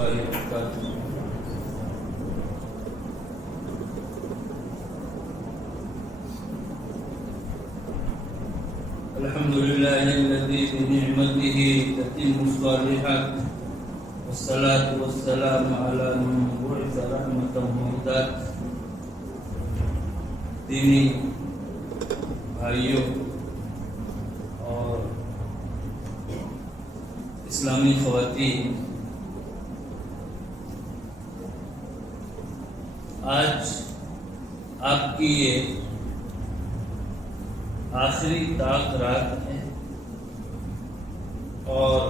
الله وبركاته. الحمد لله الذي بنعمته تتم الصالحات، والصلاة والسلام على من بعث رحمة مهداة. دینی بھائیوں اور اسلامی خواتین، آج آپ کی یہ آخری طاق رات ہے اور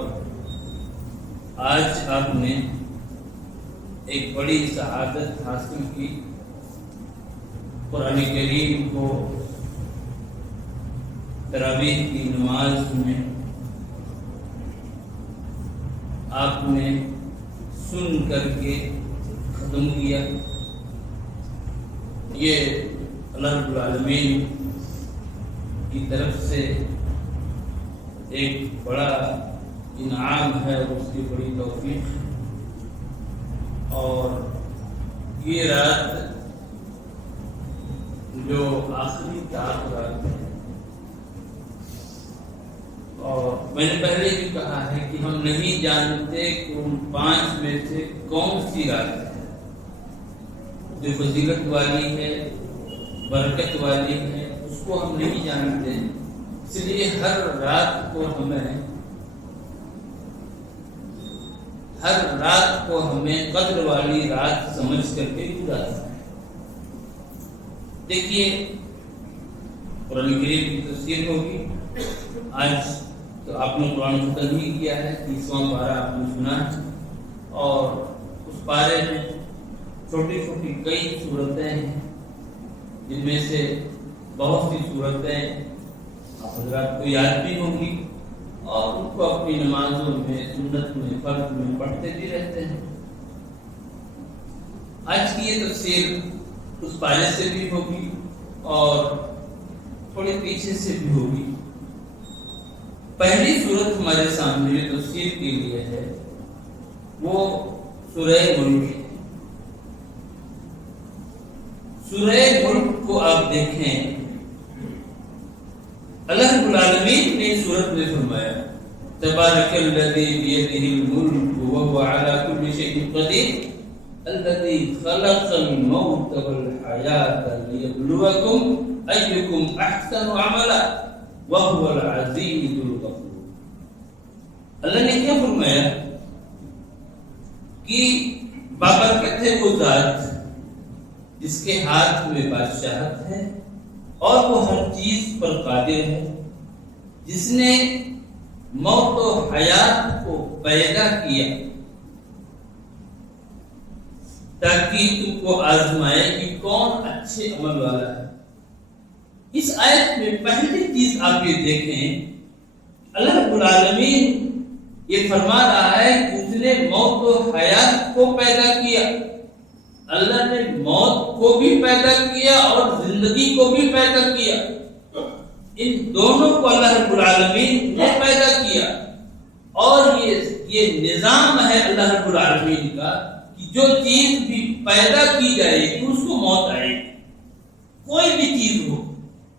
آج آپ نے ایک بڑی سعادت حاصل کی. قرآن کریم کو تراویح کی نماز میں آپ نے سن کر کے ختم کیا. یہ اللہ رب العالمین کی طرف سے ایک بڑا انعام ہے اور اس کی بڑی توفیق ہے. اور یہ رات جو آخری طاق رات ہے، اور میں نے پہلے بھی کہا ہے کہ ہم نہیں جانتے کہ ان 5 میں سے کون سی رات ہے جو فضیلت والی ہے، برکت والی ہے، اس کو ہم نہیں جانتے. اس لیے ہر رات کو ہمیں قدر والی رات سمجھ کر کے گزارنا ہے. دیکھیے، قرآن کریم کی تفسیر ہوگی. آج تو آپ نے قرآن ختم ہی کیا ہے، 30واں پارہ آپ نے سنا ہے، اور اس پارے میں چھوٹی چھوٹی کئی صورتیں ہیں، جن میں سے بہت سی صورتیں آپ حضرات کو یاد بھی ہوں گی اور ان کو اپنی نمازوں میں، سنت میں، فرض میں پڑھتے بھی رہتے ہیں. آج کی یہ تفسیر اس پارے سے بھی ہوگی اور تھوڑے پیچھے سے بھی ہوگی. پہلی صورت ہمارے سامنے جو تفسیر کے لیے ہے وہ سورہ ملک ہے. سورہ ملک کو آپ دیکھیں، اللہ رب العالمین نے سورت میں فرمایا تبارک الذی بیدہ الملک وهو علی کل شیء قدیر الذی خلق الموت والحیاة لیبلوکم ایکم احسن عملا وهو العزیز الغفور. اللہ نے کیا فرمایا کہ بابرکت ہے وہ ذات جس کے ہاتھ میں بادشاہت ہے اور وہ ہر چیز پر قادر ہے، جس نے موت و حیات کو پیدا کیا تاکہ تم کو آزمائے کہ کون اچھے عمل والا ہے. اس آیت میں پہلی چیز آپ یہ دیکھیں، اللہ رب العالمین یہ فرما رہا ہے کہ اس نے موت و حیات کو پیدا کیا. اللہ نے موت کو بھی پیدا کیا اور زندگی کو بھی پیدا کیا. ان دونوں کو اللہ رب العالمین نے پیدا کیا. اور یہ نظام ہے اللہ رب العالمین کا کہ جو چیز بھی پیدا کی جائے گی اس کو موت آئے گی. کوئی بھی چیز ہو،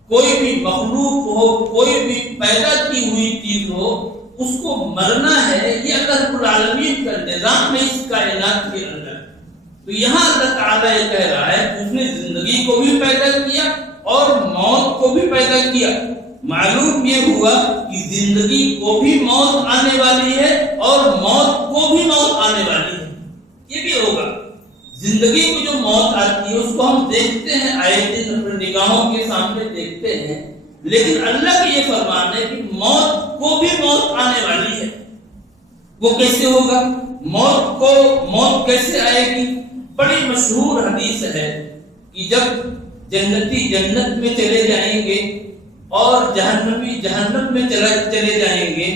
کوئی بھی مخلوق ہو، کوئی بھی پیدا کی ہوئی چیز ہو، اس کو مرنا ہے. یہ اللہ رب العالمین کا نظام ہے اس کائنات کے اندر. تو یہاں اللہ تعالیٰ یہ کہہ رہا ہے کہ اس نے زندگی کو بھی پیدا کیا اور موت کو بھی پیدا کیا. معلوم یہ ہوا کہ زندگی کو بھی موت آنے والی ہے اور موت کو بھی موت آنے والی ہے. یہ بھی ہوگا. زندگی کو جو موت آتی ہے اس کو ہم دیکھتے ہیں، آئے دن اپنے نگاہوں کے سامنے دیکھتے ہیں، لیکن اللہ کا یہ فرمان ہے کہ موت کو بھی موت آنے والی ہے. وہ کیسے ہوگا؟ موت کیسے آئے گی؟ بڑی مشہور حدیث ہے کہ جب جنتی جنت میں چلے جائیں گے اور جہنمی جہنم میں چلے جائیں گے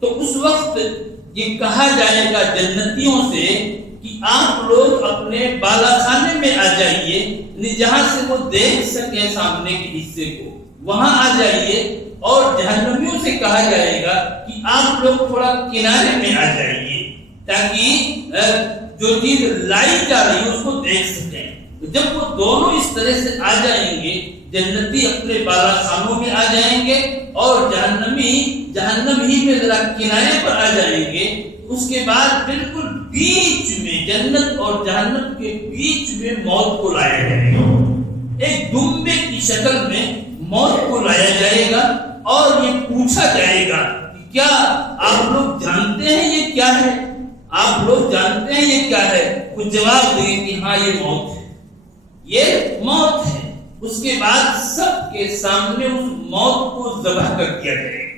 تو اس وقت یہ کہا جائے گا جنتیوں سے کہ آپ لوگ اپنے بالا خانے میں آ جائیے، جہاں سے وہ دیکھ سکیں سامنے کے حصے کو، وہاں آ جائیے. اور جہنمیوں سے کہا جائے گا کہ آپ لوگ تھوڑا کنارے میں آ جائیے. تاکہ جو چیز لائی جا رہی ہے اس کو دیکھ سکیں۔ جب وہ دونوں اس طرح سے آ جائیں گے، جنتی اپنے بالا خانوں میں آ جائیں گے اور جہنمی جہنم ہی میں ذرا کنارے پر آ جائیں گے، اس کے بعد بالکل بیچ میں، جنت اور جہنم کے بیچ میں موت کو لایا جائے گا۔ ایک دمبے کی شکل میں موت کو لایا جائے گا اور یہ پوچھا جائے گا کہ کیا آپ لوگ جانتے ہیں یہ کیا ہے؟ آپ لوگ جانتے ہیں یہ کیا ہے؟ وہ جواب دیں گے کہ ہاں یہ موت ہے، یہ موت ہے۔ اس کے بعد سب کے سامنے اس موت کو ذبح کر دیا جائے گا۔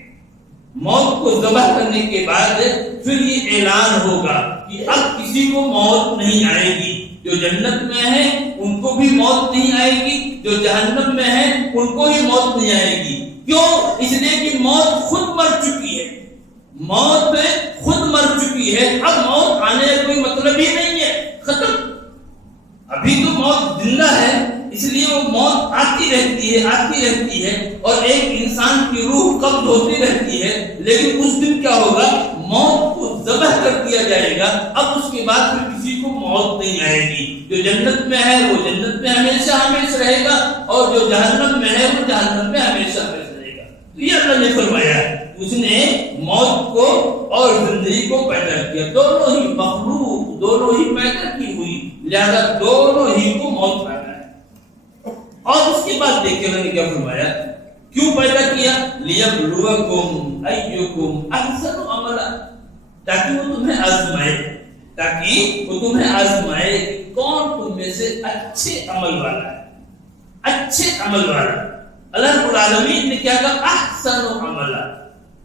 موت کو ذبح کرنے کے بعد پھر یہ اعلان ہوگا کہ اب کسی کو موت نہیں آئے گی، جو جنت میں ہے ان کو بھی موت نہیں آئے گی، جو جہنم میں ہے ان کو بھی موت نہیں آئے گی۔ کیوں؟ اس لیے کہ موت خود مر چکی ہے، موت خود مر چکی ہے، اب موت آنے کا کوئی مطلب ہی نہیں ہے، ختم۔ ابھی تو موت زندہ ہے، اس لیے وہ موت آتی رہتی ہے اور ایک انسان کی روح قبض ہوتی رہتی ہے، لیکن اس دن کیا ہوگا؟ موت کو ذبح کر دیا جائے گا۔ اب اس کے بعد پھر کسی کو موت نہیں آئے گی، جو جنت میں ہے وہ جنت میں ہمیشہ ہمیشہ رہے گا اور جو جہنم میں ہے وہ جہنم میں ہمیشہ ہمیشہ رہے گا۔ تو یہ اللہ نے فرمایا، اس نے موت کو اور زندگی کو پیدا کیا، دونوں ہی مخلوق، دونوں ہی پیدا کی ہوئی، لہذا دونوں ہی کو موت پیدا ہے۔ اور اس کے بعد دیکھیں میں نے کیا فرمایا، کیوں پیدا کیا؟ لیبلوکم ایکم احسن عملا، تاکہ وہ تمہیں آزمائے کہ کون تم میں سے اچھے عمل والا ہے، اچھے عمل والا۔ اللہ رب العالمین نے کیا کہا؟ احسن عملا،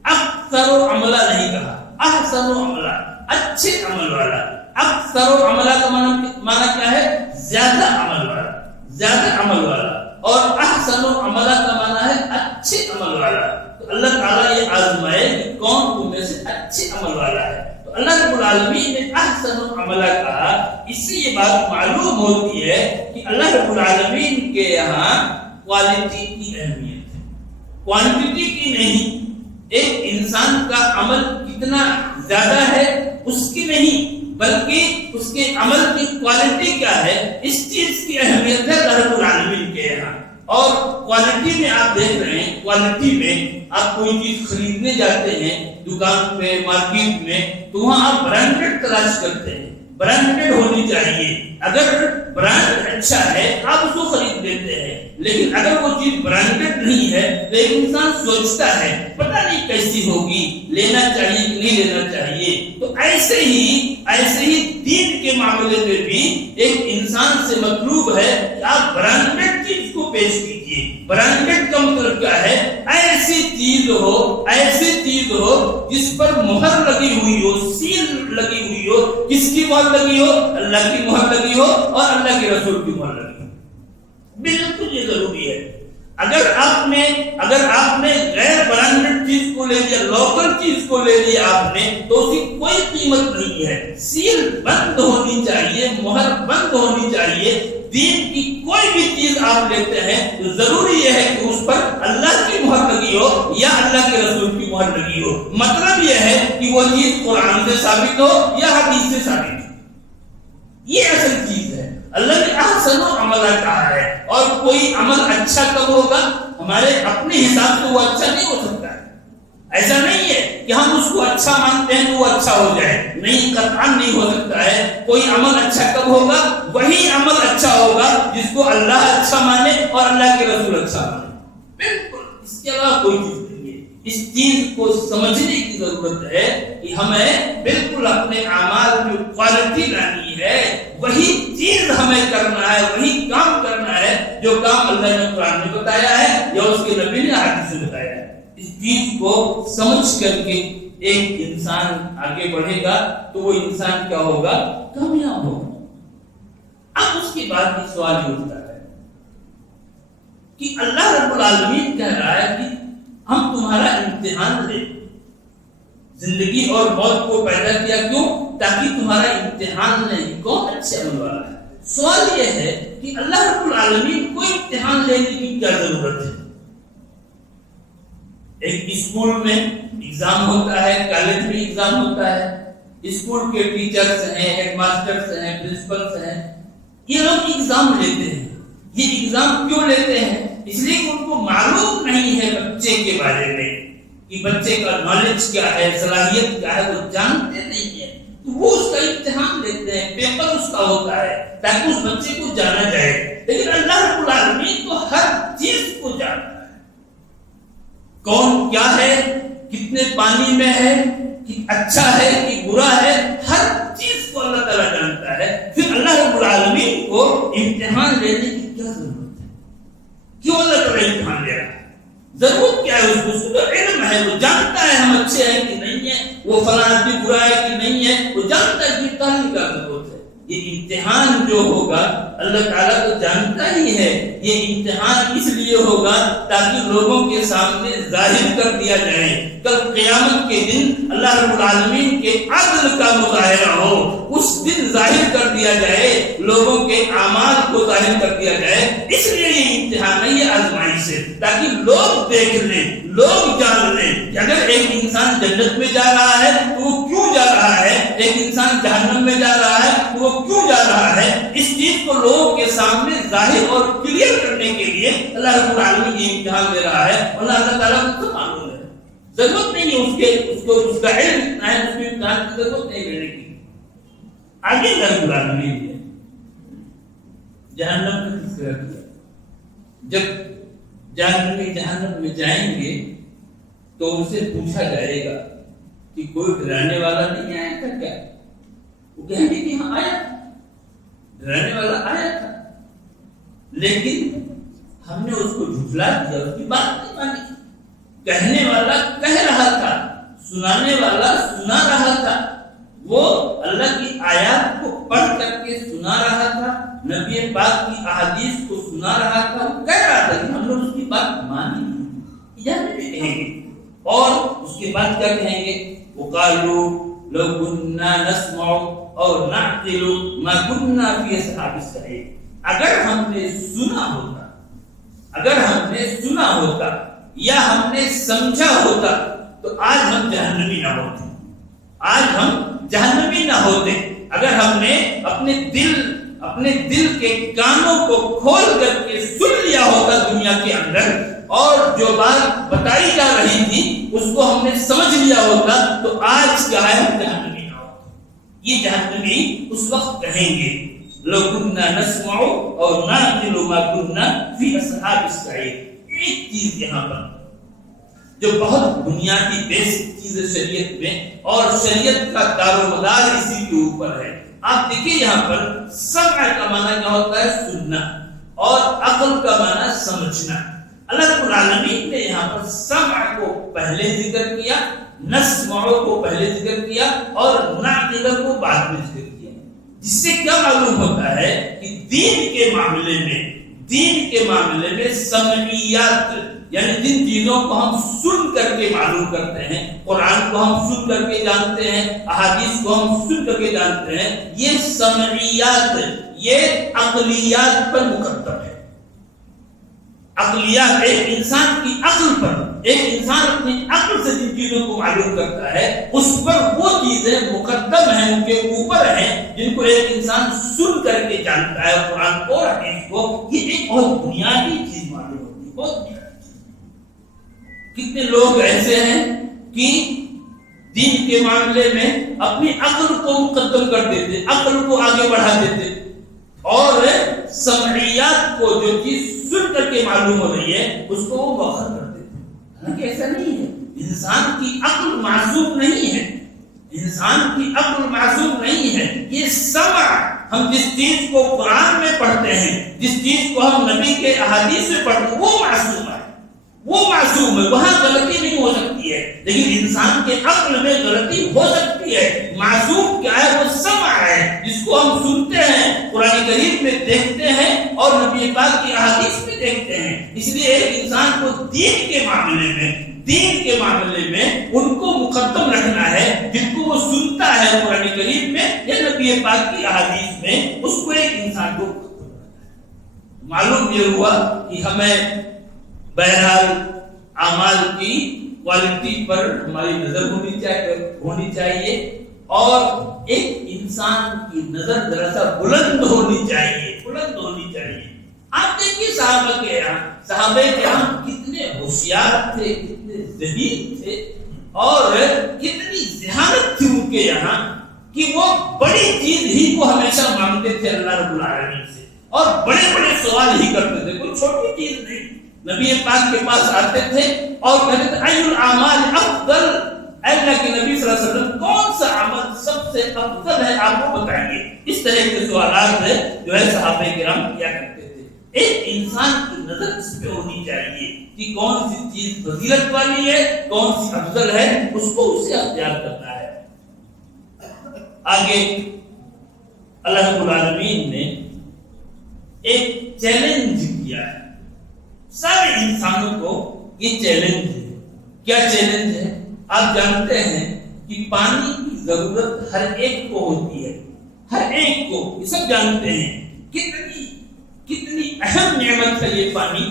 اکثر عملا نہیں کہا، احسن عملا، اچھے عمل والا۔ اکثر عملا کا معنی کیا ہے؟ زیادہ عمل والا، زیادہ عمل والا، اور احسن عملا کا معنی ہے اچھے عمل والا۔ تو اللہ تعالیٰ یہ آزمائے کہ کون تم میں سے اچھے عمل والا ہے۔ تو اللہ رب العالمین نے احسن عملا کہا، اس سے یہ بات معلوم ہوتی ہے کہ اللہ رب العالمین کے یہاں کوالٹی کی اہمیت ہے، کوانٹٹی کی نہیں۔ ایک انسان کا عمل کتنا زیادہ ہے اس کی نہیں، بلکہ اس کے عمل کی کوالٹی کیا ہے، اس چیز کی اہمیت ہے اللہ رب العالمین کے یہاں۔ اور کوالٹی میں آپ دیکھ رہے ہیں، کوالٹی میں آپ کوئی چیز خریدنے جاتے ہیں دکان پہ، مارکیٹ میں، تو وہاں آپ برانڈڈ تلاش کرتے ہیں، برانڈڈ ہونی چاہیے۔ اگر برانڈ اچھا ہے آپ اس کو خرید لیتے ہیں، لیکن اگر وہ چیز برانڈڈ نہیں ہے تو ایک انسان سوچتا ہے پتہ نہیں کیسی ہوگی، لینا چاہیے کہ نہیں لینا چاہیے۔ تو ایسے ہی دین کے معاملے میں بھی ایک انسان سے مطلوب ہے کہ آپ برانڈڈ چیز کو پیش کیجیے۔ برانڈڈ کا مطلب کیا ہے؟ ایسی چیز ہو جس پر مہر لگی ہوئی ہو، سیل لگی ہوئی ہو۔ کس کی مہر لگی ہو؟ اللہ کی مہر لگی ہو اور اللہ کے رسول کی مہر لگی ہو۔ بالکل یہ ضروری ہے۔ اگر آپ نے غیر برانڈڈ چیز کو لے لیا، لوکل چیز کو لے لیا آپ نے، تو اس کی کوئی قیمت نہیں ہے۔ سیل بند ہونی چاہیے، مہر بند ہونی چاہیے۔ دین کی کوئی بھی چیز آپ لیتے ہیں تو ضروری یہ ہے کہ اس پر اللہ کی مہر لگی ہو یا اللہ کے رسول کی مہر لگی ہو۔ مطلب یہ ہے کہ وہ چیز قرآن سے ثابت ہو یا حدیث سے ثابت ہو۔ یہ اصل چیز ہے۔ اللہ نے احسن عملا کہا ہے، اور کوئی عمل اچھا کب ہوگا؟ ہمارے اپنے حساب سے وہ اچھا نہیں ہو سکتا ہے۔ ایسا نہیں ہے کہ ہم اس کو اچھا مانتے ہیں تو وہ اچھا ہو جائے، نہیں، قطعاً نہیں ہو سکتا ہے۔ کوئی عمل اچھا کب ہوگا؟ وہی عمل اچھا ہوگا جس کو اللہ اچھا مانے اور اللہ کے رسول اچھا مانے، بالکل، اس کے علاوہ کوئی چیز نہیں ہے۔ اس چیز کو سمجھنے کی ضرورت ہے کہ ہمیں بالکل اپنے اعمال میں کوالٹی لانی ہے، وہی چیز ہمیں کرنا ہے، وہی کام کرنا ہے جو کام اللہ نے قرآن میں بتایا ہے یا اس کے نبی نے حدیث میں بتایا ہے۔ اس چیز کو سمجھ کر کے ایک انسان آگے بڑھے گا تو وہ انسان کیا ہوگا؟ کامیاب ہوگا۔ اب اس کے بعد یہ سوال یہ اٹھتا ہے کہ اللہ رب العالمین کہہ رہا ہے کہ ہم تمہارا امتحان لیں، زندگی اور موت کو پیدا کیا کیوں؟ تاکہ تمہارا امتحان لیں کون اچھے عمل والا ہے۔ سوال یہ ہے کہ اللہ رب العالمین کو امتحان لینے کی کیا ضرورت ہے؟ ایک اسکول میں ایگزام ہوتا ہے، کالج میں ایگزام ہوتا ہے، اسکول کے ٹیچرز ہیں، ہیڈ ماسٹرز ہیں، پرنسپلز ہیں، یہ لوگ ایگزام لیتے ہیں. یہ ایگزام کیوں لیتے ہیں؟ اس لیے کہ ان کو معلوم نہیں ہے بچے کے بارے میں کہ بچے کا نالج کیا ہے، صلاحیت کیا ہے، وہ جانتے نہیں ہے. تو وہ اس کا امتحان لیتے ہیں، پیپر اس کا ہوتا ہے تاکہ اس بچے کو جانا جائے. لیکن اللہ رب العالمین تو ہر چیز کو جانتا ہے، کون کیا ہے، کتنے پانی میں ہے، کہ اچھا ہے کہ برا ہے، ہر چیز کو اللہ تعالیٰ جانتا ہے. پھر اللہ رب العالمین کو امتحان لینے کی کیا ضرورت ہے؟ کیوں اللہ تعالیٰ امتحان لے رہا ہے؟ ضرورت کیا ہے؟ اس کو تو علم ہے، وہ جانتا ہے ہم اچھے ہیں کہ نہیں ہے، وہ فلاں آدمی برا ہے کہ نہیں ہے، وہ جانتا ہے کہ تعلیم کا ضرورت ہے. یہ امتحان جو ہوگا اللہ تعالیٰ تو جانتا ہی ہے. یہ امتحان اس لیے ہوگا تاکہ لوگوں کے سامنے ظاہر کر دیا جائے. کل قیامت کے دن اللہ رب العالمین کے عدل کا مظاہرہ ہو، اس دن ظاہر کر دیا جائے، لوگوں کے اعمال کو ظاہر کر دیا جائے. اس لیے یہ امتحان ہے، یہ آزمائش ہے، تاکہ لوگ دیکھ لیں، لوگ جان لیں کہ اگر ایک انسان جنت میں جا رہا ہے تو وہ کیوں جا رہا ہے، ایک انسان جہنم میں جا رہا ہے تو وہ کیوں جا رہا ہے. اس چیز کو لوگوں کے سامنے ظاہر اور کلیئر کرنے کے لیے اللہ رب العالمین یہ امتحان دے رہا ہے. اور اللہ تعالیٰ کو تو معلوم ہے، ضرورت نہیں ہے اس کا علم اتنا ہے، اس کو امتحان کی ضرورت نہیں لینے کی. آگے اللہ رب العالمین نے جہنم کا تذکرہ کیا. جب جہنم میں جائیں گے تو ان سے پوچھا جائے گا کہ کوئی ڈرانے والا نہیں آیا تھا کیا؟ وہ کہیں گے کہ ہاں آیا تھا، ڈرانے والا آیا تھا، لیکن ہم نے اس کو جھٹلا دیا، اس کی بات نہیں مانی. کہنے والا کہہ رہا تھا، سنانے والا سنا رہا تھا، وہ اللہ کی آیات کو پڑھ کر کے سنا رہا تھا، نبی پاک کی احادیث کو سنا رہا تھا. وہ کہہ رہا تھا کہ ہم نے اس کی بات مانی نہیں، اجازت بھی کہیں گے. اور اس کے بعد کیا کہیں گے؟ وَقَالُوا لَوْ كُنَّا نَسْمَعُ أَوْ نَعْقِلُ مَا كُنَّا فِي أَصْحَابِ السَّعِيرِ. اگر ہم نے سنا ہوتا یا ہم نے سمجھا ہوتا تو آج ہم جہنمی نہ ہوتے. اگر ہم نے اپنے دل کے کانوں کو کھول کر کے سن لیا ہوتا دنیا کے اندر، اور جو بات بتائی جا رہی تھی اس کو ہم نے سمجھ لیا ہوتا تو آج کیا ہے، ہم جہنمی نہ ہوتے. یہ جہنمی اس وقت کہیں گے لَوْ كُنَّا نَسْمَعُ أَوْ نَعْقِلُ مَا كُنَّا فِي أَصْحَابِ السَّعِيرِ. ایک چیز یہاں پر جو بہت بنیادی بیسک چیز ہے شریعت میں، اور شریعت کا دار و مدار اسی کے اوپر ہے. آپ دیکھیں یہاں پر سمع کا معنی کیا ہوتا ہے؟ سننا، اور عقل کا معنی سمجھنا. اللہ رب العالمین نے یہاں پر سمع کو پہلے ذکر کیا، نسمع کو پہلے ذکر کیا، اور نعقل کو بعد میں ذکر کیا. جس سے کیا معلوم ہوتا ہے کہ دین کے معاملے میں سمعیات، یعنی جن چیزوں کو ہم سن کر کے معلوم کرتے ہیں، قرآن کو ہم سن کر کے جانتے ہیں، احادیث کو ہم سن کر کے جانتے ہیں، یہ سمعیات، یہ عقلیات پر مقدم ہے. عقلیات ایک انسان کی عقل پر، ایک انسان اپنی عقل سے جن چیزوں کو معلوم کرتا ہے اس پر وہ چیزیں مقدم ہیں، ان کے اوپر ہیں جن کو ایک انسان سن کر کے جانتا ہے. قرآن کو اور حدیث کو یہ ایک بہت بنیادی چیز معلوم ہوتی ہے، بہت بنیادی. کتنے لوگ ایسے ہیں کہ دین کے معاملے میں اپنی عقل کو مقدم کر دیتے، عقل کو آگے بڑھا دیتے، اور سمعیات کو جو چیز سن کر کے معلوم ہو رہی ہے اس کو وہ مؤخر کر دیتے. حالانکہ ایسا نہیں ہے. انسان کی عقل معصوم نہیں ہے، انسان کی عقل معصوم نہیں ہے. یہ سمع، ہم جس چیز کو قرآن میں پڑھتے ہیں، جس چیز کو ہم نبی کے احادیث میں پڑھتے ہیں، وہ معصوم ہے، وہ معصوم ہے، وہاں غلطی نہیں ہو سکتی ہے. لیکن انسان کے عقل میں غلطی ہو سکتی ہے. معصوم کیا ہے؟ وہ سمع ہے، جس کو ہم سنتے ہیں، قرآن کریم میں دیکھتے ہیں اور نبی پاک کی احادیث میں دیکھتے ہیں. اس لیے ایک انسان کو دین کے معاملے میں ان کو مقدم رکھنا ہے جن کو وہ سنتا ہے قرآن کریم میں یا نبی پاک کی احادیث میں، اس کو ایک انسان کو معلوم یہ ہوا کہ ہمیں بہرحال اعمال کی کوالٹی پر ہماری نظر ہونی چاہیے، اور ایک انسان کی نظر ذرا بلند ہونی چاہیے، بلند ہونی چاہیے۔ آپ دیکھیے صحابہ کرام کتنے ہوشیار تھے، کتنے ذہین تھے، اور کتنی ذہانت تھی ان کے یہاں کہ وہ بڑی چیز ہی کو ہمیشہ مانگتے تھے اللہ رب العالمین سے، اور بڑے بڑے سوال ہی کرتے تھے، کوئی چھوٹی چیز نہیں۔ نبی پاک کے پاس آتے تھے اور کہتے تھے ای الاعمال افضل، اے اللہ کے نبی صلی اللہ علیہ وسلم کون سا عمل سب سے افضل ہے آپ کو بتائیے۔ اس طرح کے سوالات جو ہے صحابہ کرام کیا کرتے تھے۔ ایک انسان کی نظر اس پہ ہونی چاہیے کہ کون سی چیز فضیلت والی ہے، کون سی افضل ہے، اس کو اسے اختیار کرنا ہے۔ آگے اللہ رب العالمین نے ایک چیلنج کیا ہے سارے انسانوں کو۔ یہ چیلنج ہے، کیا چیلنج ہے؟ آپ جانتے ہیں کہ پانی کی ضرورت ہر ایک کو ہوتی ہے، ہر ایک کو، یہ سب جانتے ہیں کتنی اہم نعمت ہے یہ پانی۔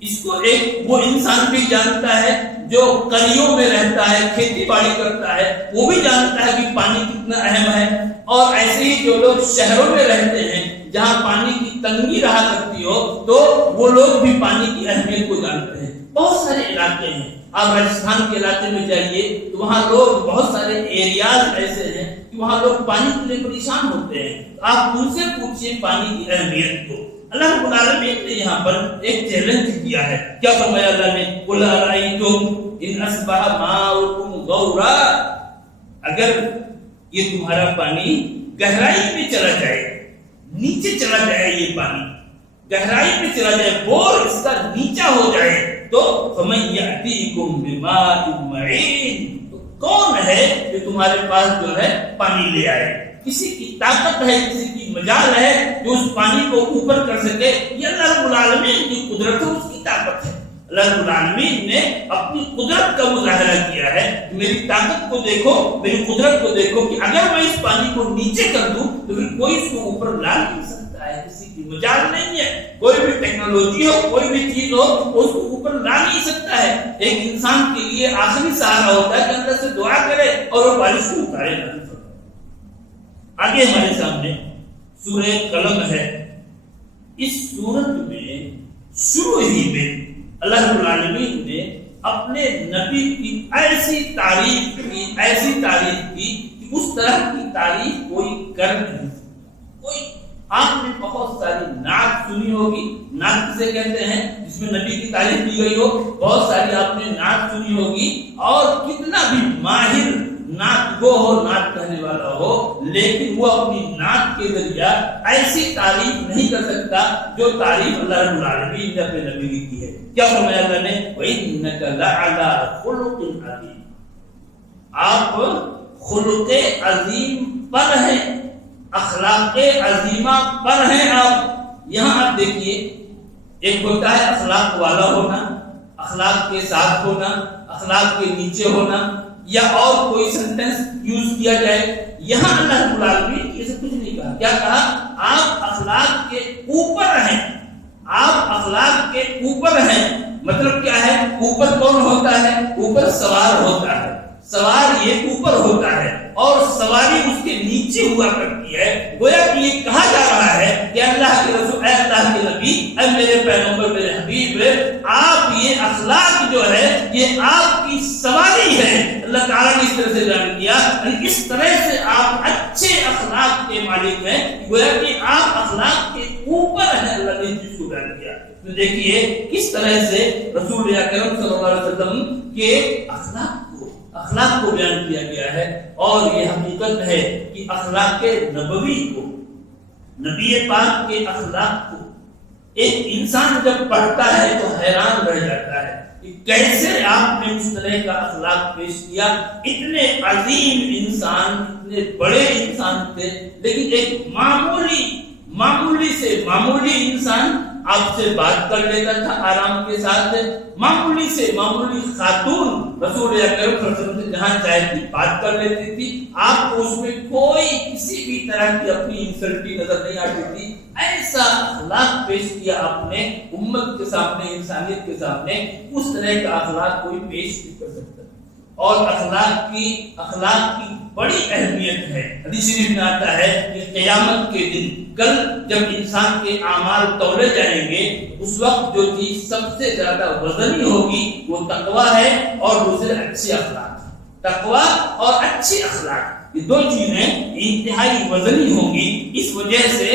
اس کو ایک وہ انسان بھی جانتا ہے جو قریوں میں رہتا ہے، کھیتی باڑی کرتا ہے، وہ بھی جانتا ہے کہ پانی کتنا اہم ہے، اور ایسے ہی جو لوگ شہروں میں رہتے ہیں جہاں پانی کی تنگی رہا کرتی ہو تو وہ لوگ بھی پانی کی اہمیت کو جانتے ہیں۔ بہت سارے علاقے ہیں، آپ راجستھان کے علاقے میں جائیے تو وہاں لوگ، بہت سارے ایریاز ایسے ہیں کہ وہاں لوگ پانی کے لیے پریشان ہوتے ہیں۔ آپ ان سے پوچھیں پانی کی اہمیت کو۔ اللہ رب العالمین نے یہاں پر ایک چیلنج کیا ہے۔ کیا فرمایا اللہ نے؟ قُلْ أَرَأَيْتُمْ إِنْ أَصْبَحَ مَاؤُكُمْ غَوْرًا، اگر یہ تمہارا پانی گہرائی میں چلا جائے، نیچے چلا جائے، یہ پانی گہرائی میں چلا جائے، بور اس کا نیچا ہو جائے، تو فَمَنْ يَأْتِيكُمْ بِمَاءٍ مَعِينٍ، تو کون ہے جو تمہارے پاس جو ہے پانی لے آئے؟ کسی کی طاقت ہے، کسی کی مجال ہے جو اس پانی کو اوپر کر سکے؟ یہ اللہ رب العالمین کی قدرت ہے، اس کی طاقت ہے۔ اللہ رب العالمین نے اپنی قدرت کا مظاہرہ کیا ہے، میری طاقت کو دیکھو، میری قدرت کو دیکھو کہ اگر میں اس پانی کو نیچے کر دوں تو پھر کوئی اس کو اوپر لا نہیں سکتا ہے، کسی کی مجال نہیں ہے۔ کوئی بھی ٹیکنالوجی ہو، کوئی بھی چیز ہو، اس کو اوپر لا نہیں سکتا ہے۔ ایک انسان کے لیے آخری سہارا ہوتا ہے کہ اللہ سے دعا کرے اور وہ بارش کو اتارے نہ۔ آگے ہمارے سامنے سورہ قلم ہے۔ اس سورت میں شروع ہی میں اللہ رب العالمین نے اپنے نبی کی ایسی تعریف کی کہ اس طرح کی تعریف کوئی کر نہیں سکتا۔ آپ نے بہت ساری نعت سنی ہوگی، نعت کسے کہتے ہیں جس میں نبی کی تعریف کی گئی ہو، بہت ساری آپ نے نعت سنی ہوگی، اور کتنا بھی ماہر نعت گو ہو، نعت کہنے والا ہو، لیکن وہ اپنی نعت کے ذریعہ ایسی تعریف نہیں کر سکتا جو تعریف اللہ رب العالمین نے اپنے نبی کی کی ہے۔ کیا فرمایا اللہ نے؟ وَإِنَّكَ لَعَلَىٰ خُلُقٍ عَظِيمٍ، آپ خلق عظیم پر ہیں، اخلاق عظیمہ پر ہیں آپ۔ یہاں آپ دیکھیے، ایک ہوتا ہے اخلاق والا ہونا، اخلاق کے ساتھ ہونا، اخلاق کے نیچے ہونا، یا اور کوئی سینٹنس یوز کیا جائے۔ یہاں اللہ رب العالمین یہ سب کچھ نہیں کہا۔ کیا کہا؟ آپ اخلاق کے اوپر ہیں، آپ اخلاق کے اوپر ہیں۔ مطلب کیا ہے؟ اوپر کون ہوتا ہے؟ اوپر سوار ہوتا ہے، سوار یہ اوپر ہوتا ہے اور سواری اس کے نیچے ہوا کرتی ہے۔ گویا کہ یہ کہا جا رہا ہے کہ اللہ کے رسول، اے اللہ کے نبی، اے میرے پیغمبر، میرے حبیب، آپ یہ اخلاق جو ہے یہ آپ کی سواری ہے۔ اللہ تعالیٰ نے اس طرح سے بیان کیا، اس طرح سے آپ اچھے اخلاق کے مالک ہیں، گویا کہ آپ اخلاق کے اوپر ہیں۔ اللہ نے جس کو بیان کیا، تو دیکھیے کس طرح سے رسول اکرم صلی اللہ علیہ وسلم کے اخلاق کو بیان کیا گیا ہے۔ اور یہ حقیقت ہے کہ اخلاق نبوی کو، نبی پاک کے اخلاق کو ایک انسان جب پڑھتا ہے تو حیران رہ جاتا ہے کہ کیسے آپ نے اس طرح کا اخلاق پیش کیا۔ اتنے عظیم انسان، اتنے بڑے انسان تھے، لیکن ایک معمولی سے معمولی انسان آپ سے بات کر لیتا تھا آرام کے ساتھ۔ معمولی سے معمولی خاتون رسول اکرم صلی اللہ علیہ وسلم سے جہاں چاہتی بات کر لیتی تھی، آپ کو اس میں کوئی کسی بھی طرح کی اپنی انسلٹی نظر نہیں آتی تھی۔ ایسا اخلاق پیش کیا آپ نے امت کے سامنے، انسانیت کے سامنے، اس طرح کا اخلاق کوئی پیش نہیں کر سکتا۔ اور اخلاق کی بڑی اہمیت ہے۔ حدیث شریف میں آتا ہے کہ قیامت کے دن کل جب انسان کے اعمال تولے جائیں گے اس وقت جو چیز سب سے زیادہ وزنی ہوگی وہ تقویٰ ہے اور دوسرے اچھے اخلاق۔ تقویٰ اور اچھے اخلاق یہ دو چیزیں انتہائی وزنی ہوں گی۔ اس وجہ سے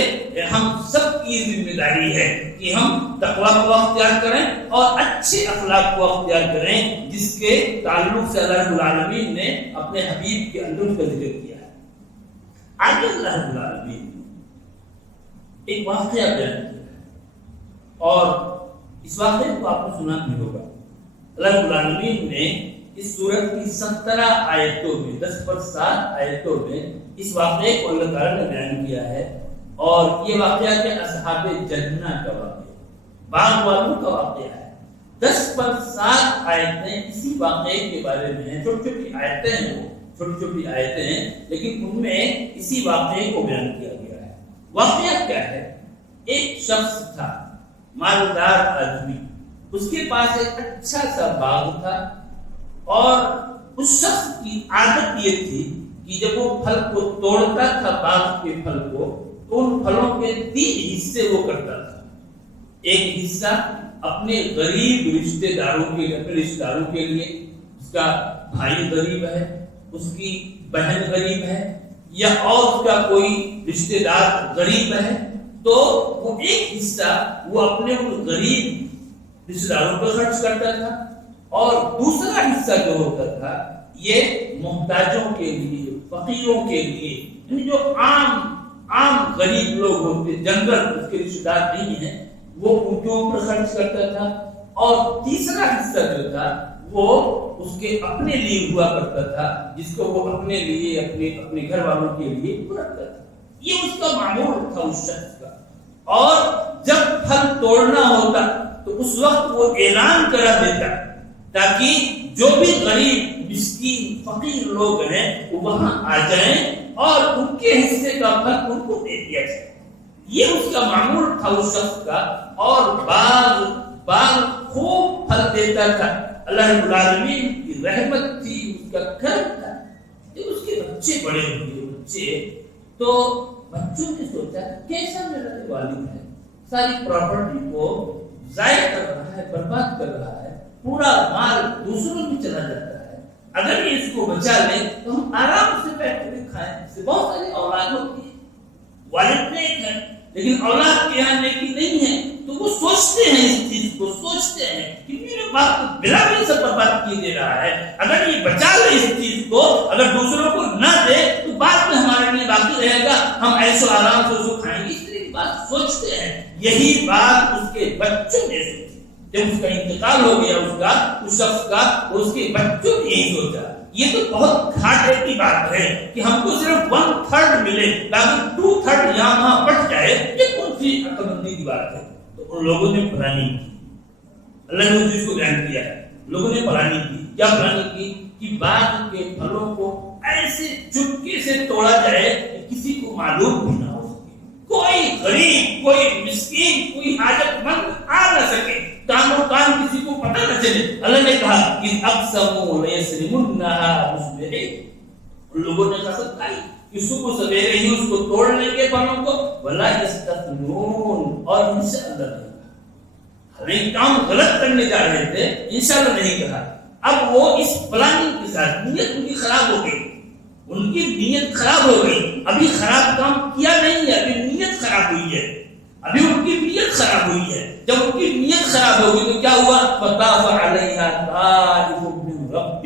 ہم سب کی ذمہ داری ہے کہ ہم تقویٰ کو اختیار کریں اور اچھے اخلاق کو اختیار کریں، جس کے تعلق سے اللہ رب العالمین نے اپنے حبیب کے اندر کا ذکر کیا ہے۔ آگے اللہ رب العالمین ایک واقعہ بیان کیا ہے اور اس واقعے کو آپ نے سنا بھی ہوگا۔ اللہ رب العالمین نے اس سورت کی 17 آیتوں میں 10 پر 7 آیتوں میں اس واقعے کو اللہ تعالیٰ نے بیان کیا ہے، اور یہ واقعہ کہ اصحاب جنہ کا واقعہ، باغ والوں کا واقعہ ہے۔ 10 پر 7 آیتیں اسی واقعے کے بارے میں ہیں، چھوٹی چھوٹی آیتیں ہیں، وہ چھوٹی چھوٹی آیتیں ہیں، لیکن ان میں اسی واقعے کو بیان کیا گیا ہے۔ واقعہ کیا ہے؟ ایک شخص تھا، مالدار آدمی، اس کے پاس ایک اچھا سا باغ تھا، اور اس شخص کی عادت یہ تھی کہ جب وہ پھل کو توڑتا تھا، باغ کے پھل کو، تو ان پھلوں کے 3 حصے وہ کرتا تھا۔ ایک حصہ اپنے غریب رشتہ داروں کے لیے، اپنے رشتہ داروں کے لیے، اس کا بھائی غریب ہے، اس کی بہن غریب ہے، یا اور اس کا کوئی رشتہ دار غریب ہے، تو وہ ایک حصہ وہ اپنے ان غریب رشتہ داروں پر خرچ کرتا تھا، اور دوسرا حصہ جو ہوتا تھا یہ محتاجوں کے لیے، فقیروں کے لیے، یعنی جو عام غریب لوگ ہوتے، جنگل اس کے رشتہ دار نہیں ہیں، وہ ان کے اوپر خرچ کرتا تھا، اور تیسرا حصہ جو تھا وہ اس کے اپنے لیے ہوا کرتا تھا، جس کو وہ اپنے لیے، اپنے گھر والوں کے لیے رکھتا تھا۔ یہ اس کا معمول تھا اس شخص کا۔ اور جب پھل توڑنا ہوتا تو اس وقت وہ اعلان کرا دیتا تاکہ جو بھی غریب، مسکین، فقیر لوگ ہیں وہ وہاں آ جائیں اور ان کے حصے کا پھل ان کو دے دیا جائے۔ یہ اس کا معمول تھا اس شخص کا، اور باغ خوب پھل دیتا تھا۔ اللہ رب العالمین کی رحمت تھی، اس کا کرم تھا۔ جب اس کے بچے بڑے ہوئے، تو بچوں نے سوچا کیسا میرا والد ہے، ساری پراپرٹی کو ضائع کر رہا ہے، برباد کر رہا ہے، پورا مال دوسروں میں چلا جاتا ہے، اگر یہ اس کو بچا لے تو ہم آرام سے بیٹھ کر کھائیں۔ اس سے بہت ساری اولاد ہوتی ہے، والد نیک ہے لیکن اولاد کے یہاں نیکی نہیں ہے، تو وہ سوچتے ہیں، اس چیز کو سوچتے ہیں کہ میرے باپ کو بلا بھی سب برباد کیے دے رہا ہے، اگر یہ بچا لے اس چیز کو، اگر دوسروں کو نہ دے تو بعد میں ہمارے لیے باقی رہے گا، ہم ایسے آرام سے اس کو کھائیں گے۔ اس طرح کی بات سوچتے ہیں۔ یہی بات اس کے بچوں نے سوچی۔ جب اس کا انتقال ہو گیا، اس شخص کا، اس کے بچوں نے یہی سوچا، یہ تو بہت گھاٹے کی بات ہے کہ ہم کو صرف 1/3 ملے، باقی 2/3 یہاں وہاں بٹ جائے، یہ کون سی عقل مندی کی بات ہے؟ تو ان لوگوں نے پلاننگ کی۔ اللہ نے اس کو بیان کیا ہے، لوگوں نے پلاننگ کی۔ کیا پلاننگ کی؟ کہ باغ کے پھلوں کو ایسے چپکے سے توڑا جائے کہ کسی کو معلوم بھی نہ ہو سکے، کوئی غریب، کوئی مسکین، کوئی حاجت مند آ نہ سکے، کان کسی کو پتہ نہ چلے۔ اللہ نے کہا کہ اقسموا لیسرمنها مصبحین، ان لوگوں نے قسم کھائی کہ صبح سویرے ہی اس کو توڑ لیں گے پھلوں کو، ولا یستثنون، اور انشاءاللہ نہیں کہا۔ ہمیں کام غلط کرنے جا رہے تھے، انشاءاللہ نہیں کہا۔ اب وہ اس پلاننگ کے ساتھ نیت ان کی خراب ہو گئی، ان کی نیت خراب ہو گئی۔ ابھی خراب کام کیا نہیں ہے، ابھی نیت خراب ہوئی ہے، ابھی ان کی نیت خراب ہوئی ہے۔ جب ان کی نیت خراب ہو گئی تو کیا ہوا؟ فطاف علیہا طائف من ربک،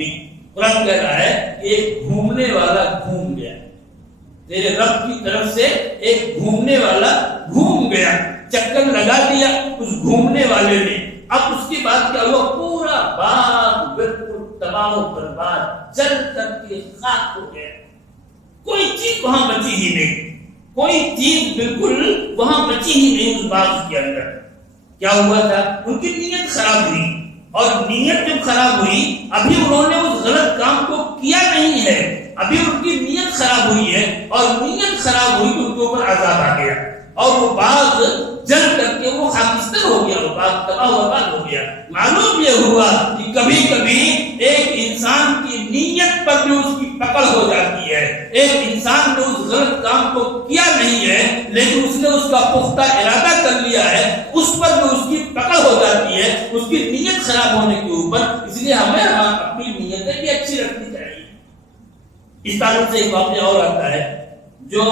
قرآن کہہ رہا ہے کہ ایک گھومنے والا گھوم گیا، تیرے رب کی طرف سے ایک گھومنے والا گھوم گیا، چکر لگا دیا اس گھومنے والے نے۔ اب اس کے بعد کیا ہوا؟ پورا باغ بالکل تباہ و برباد، جل کر کے خاک ہو گیا، کوئی چیز وہاں بچی ہی نہیں، کوئی چیز بالکل وہاں بچی ہی نہیں اس باغ کے اندر۔ کیا ہوا تھا؟ ان کی نیت خراب ہوئی، اور نیت جب خراب ہوئی، ابھی انہوں نے اس غلط کام کو کیا نہیں ہے، ابھی ان کی نیت خراب ہوئی ہے، اور نیت خراب ہوئی تو ان کے اوپر عذاب آ گیا، اور وہ باغ جل کر کے وہ خاکستر ہو گیا، وہ باغ تباہ و برباد ہو گیا۔ معلوم یہ ہوا کہ کبھی کبھی ایک انسان کی نیت پر بھی اس کی پکڑ ہو جاتی ہے. ایک انسان نے اس غلط کام کو کیا نہیں ہے لیکن اس نے اس کا پختہ ارادہ کر لیا ہے, اس پر بھی اس کی پکڑ ہو جاتی ہے اس کی نیت خراب ہونے کے اوپر. اس لیے ہمیں اپنی نیتیں بھی اچھی رکھنی چاہیے. اس تعلق سے ایک واقعہ اور آتا ہے جو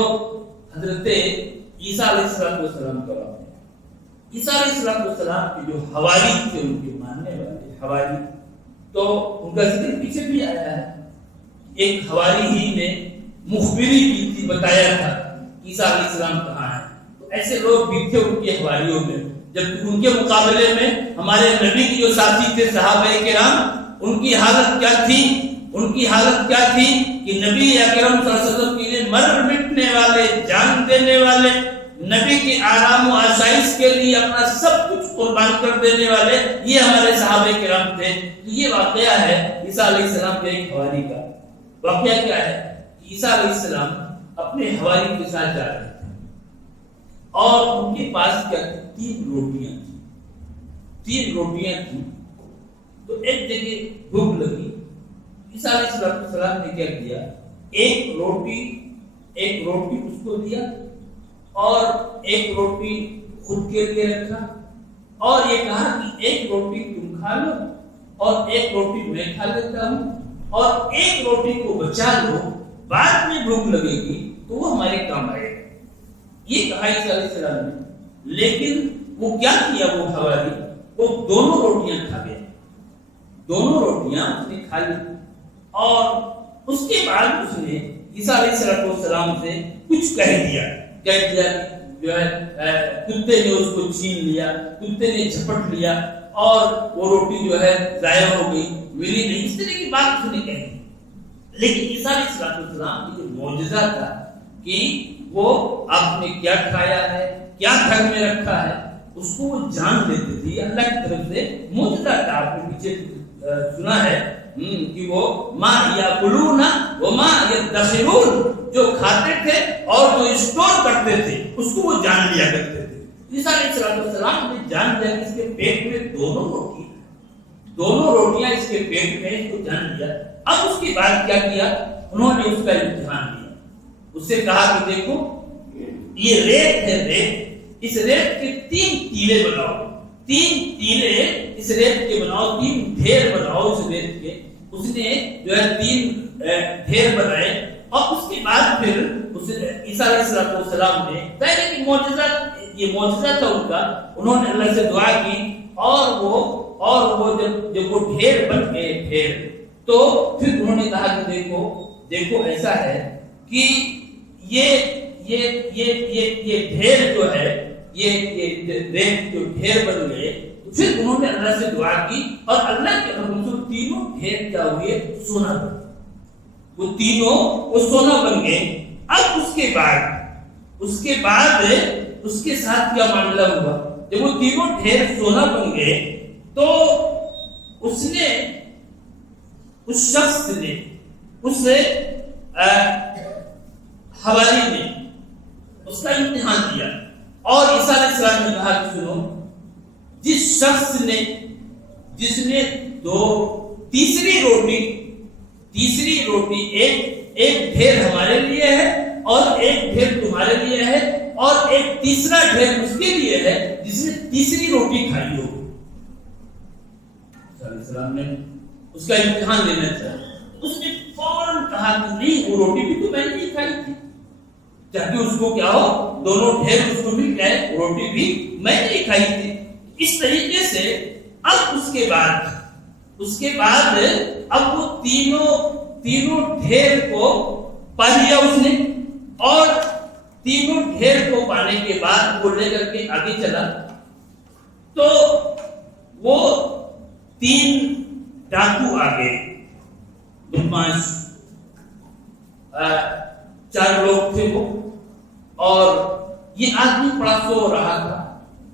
حضرت عیسیٰ علیہ السلام کا واقعہ. عیسیٰ علیہ السلام کے جو حواری تھے, ان کے ماننے والے حواری, تو ان کا ذکر پیچھے بھی آیا ہے. ایک حواری ہی نے مخبری کی تھی, بتایا تھا عیسیٰ علیہ السلام کہاں ہیں. تو ایسے لوگ بھی تھے ان کے حواریوں میں, جب ان کے مقابلے میں ہمارے نبی کی جو ساتھی تھے صحابہ کرام, ان کی حالت کیا تھی؟ ان کی حالت کیا تھی کہ نبی اکرم صلی اللہ علیہ وسلم کے لیے مر مٹنے والے, جان دینے والے, نبی کے آرام و آسائش کے لیے اپنا سب کچھ قربان کر دینے والے, یہ ہمارے صحابہ کرام تھے. یہ واقعہ ہے عیسیٰ علیہ السلام کے ایک حواری کا. واقعہ کیا ہے کہ عیسیٰ علیہ السلام اپنے حواری کے ساتھ جا رہے تھے اور ان کے پاس کیا تھی؟ 3 روٹیاں تھیں. تو ایک جگہ بھوک لگی. عیسیٰ علیہ السلام نے کیا کیا, ایک روٹی اس کو دیا اور ایک روٹی خود کے لیے رکھا اور یہ کہا کہ ایک روٹی تم کھا لو اور ایک روٹی میں کھا لیتا ہوں اور ایک روٹی کو بچا لو, بعد میں بھوک لگے گی تو وہ ہمارے کام آئے گا. یہ کہا عیسیٰ علیہ السلام نے. لیکن وہ کیا کیا, وہ حواری وہ دونوں روٹیاں کھا گیا. دونوں روٹیاں اس نے کھا لی اور اس کے بعد اس نے عیسیٰ علیہ السلام سے کچھ کہہ دیا جو ہے کتے نے اس کو چھین لیا, کتے نے جھپٹ لیا اور وہ روٹی جو ہے ضائع ہو گئی, ملی نہیں. اس طرح کی بات اس نے کہی. لیکن عیسیٰ علیہ السلام کی جو معجزہ تھا کہ وہ آپ نے کیا کھایا ہے, کیا گھر میں رکھا ہے, اس کو وہ جان لیتے تھے. اللہ کی طرف سے معجزہ تھا. آپ نے پیچھے سنا ہے کہ وہ ما یاکلون و ما یدخرون, جو کھاتے تھے اور جو اسٹور کرتے تھے اس کو وہ جان لیا کرتے تھے. عیسیٰ علیہ السلام نے جان لیا کہ اس کے پیٹ میں دونوں روٹیاں اس کے پیٹ میں, اس کو جان لیا. اب اس کے بعد کیا کیا, انہوں نے اس کا امتحان لیا. اس سے کہا کہ دیکھو یہ ریت ہے, اس ریت کے 3 تیلے بناؤ, 3 تیلے اس ریت کے بناؤ, 3 ڈھیر بناؤ اس ریت کے. اس نے جو ہے 3 ڈھیر بنائے اور اس کے بعد پھر عیسیٰ علیہ السلام نے پہلے کی یہ معجزہ تھا ان کا, انہوں نے اللہ سے دعا کی اور وہ جب وہ ڈھیر بن گئے ڈھیر, تو پھر انہوں نے کہا کہ دیکھو ایسا ہے کہ یہ ڈھیر جو ہے, یہ ریت جو ڈھیر بن گئے. پھر انہوں نے اللہ سے دعا کی اور اللہ کے حکم سے تینوں ڈھیر کیا ہوئے, سونا بن گئے. وہ تینوں وہ سونا بن گئے. اب اس کے بعد اس کے ساتھ کیا معاملہ ہوا, جب وہ تینوں ڈھیر سونا بن گئے تو اس نے اس شخص نے اس حواری نے اس کا امتحان دیا اور عیسیٰ علیہ السلام نے کہا کہ سنو, جس شخص نے جس نے تیسری روٹی ایک ڈھیر ہمارے لیے ہے اور ایک ڈھیر تمہارے لیے ہے اور ایک تیسرا ڈھیر اس کے لیے ہے جس نے تیسری روٹی کھائی ہو. عیسیٰ علیہ السلام نے اس کا امتحان لینا چاہا. اس نے فوراً کہا کہ نہیں, وہ روٹی بھی تو میں نے نہیں کھائی تھی, چاہے اس کو کیا ہو, دونوں ڈھیر اس کو مل جائے, روٹی بھی میں نے نہیں کھائی تھی. اس طریقے سے اب اس کے بعد اب وہ تینوں ڈھیر کو پا لیا اس نے اور تینوں ڈھیر کو پانے کے بعد وہ لے کر کے آگے چلا تو وہ 3 ڈاکو آ گئے, بدماش 4 لوگ تھے وہ, اور یہ آدمی بڑا سو رہا تھا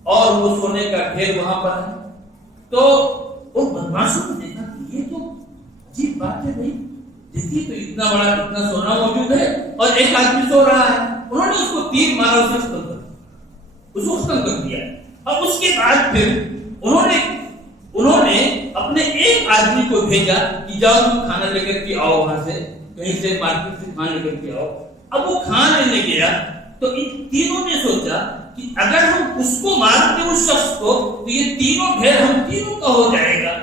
اور وہ سونے کا ڈھیر وہاں پر ہے. تو ان بدماشوں نے دیکھا کہ یہ تو عجیب بات ہے بھائی, دیکھیے تو اتنا سونا موجود ہے اور ایک آدمی سو رہا ہے. انہوں نے اس کو تیر مارا, اس کو ختم کر دیا. اور اس کے بعد پھر انہوں نے اپنے ایک آدمی کو بھیجا کہ کہ جاؤ تم کھانا لے کر کے آؤ وہاں سے، کہیں سے مارکیٹ سے کھانا لے کر کے آؤ۔ اب وہ کھانا لینے گیا تو ان تینوں نے سوچا کہ اگر ہم اس کو مارتے اس شخص کو تو یہ تینوں گھر ہم تینوں کا ہو جائے گا،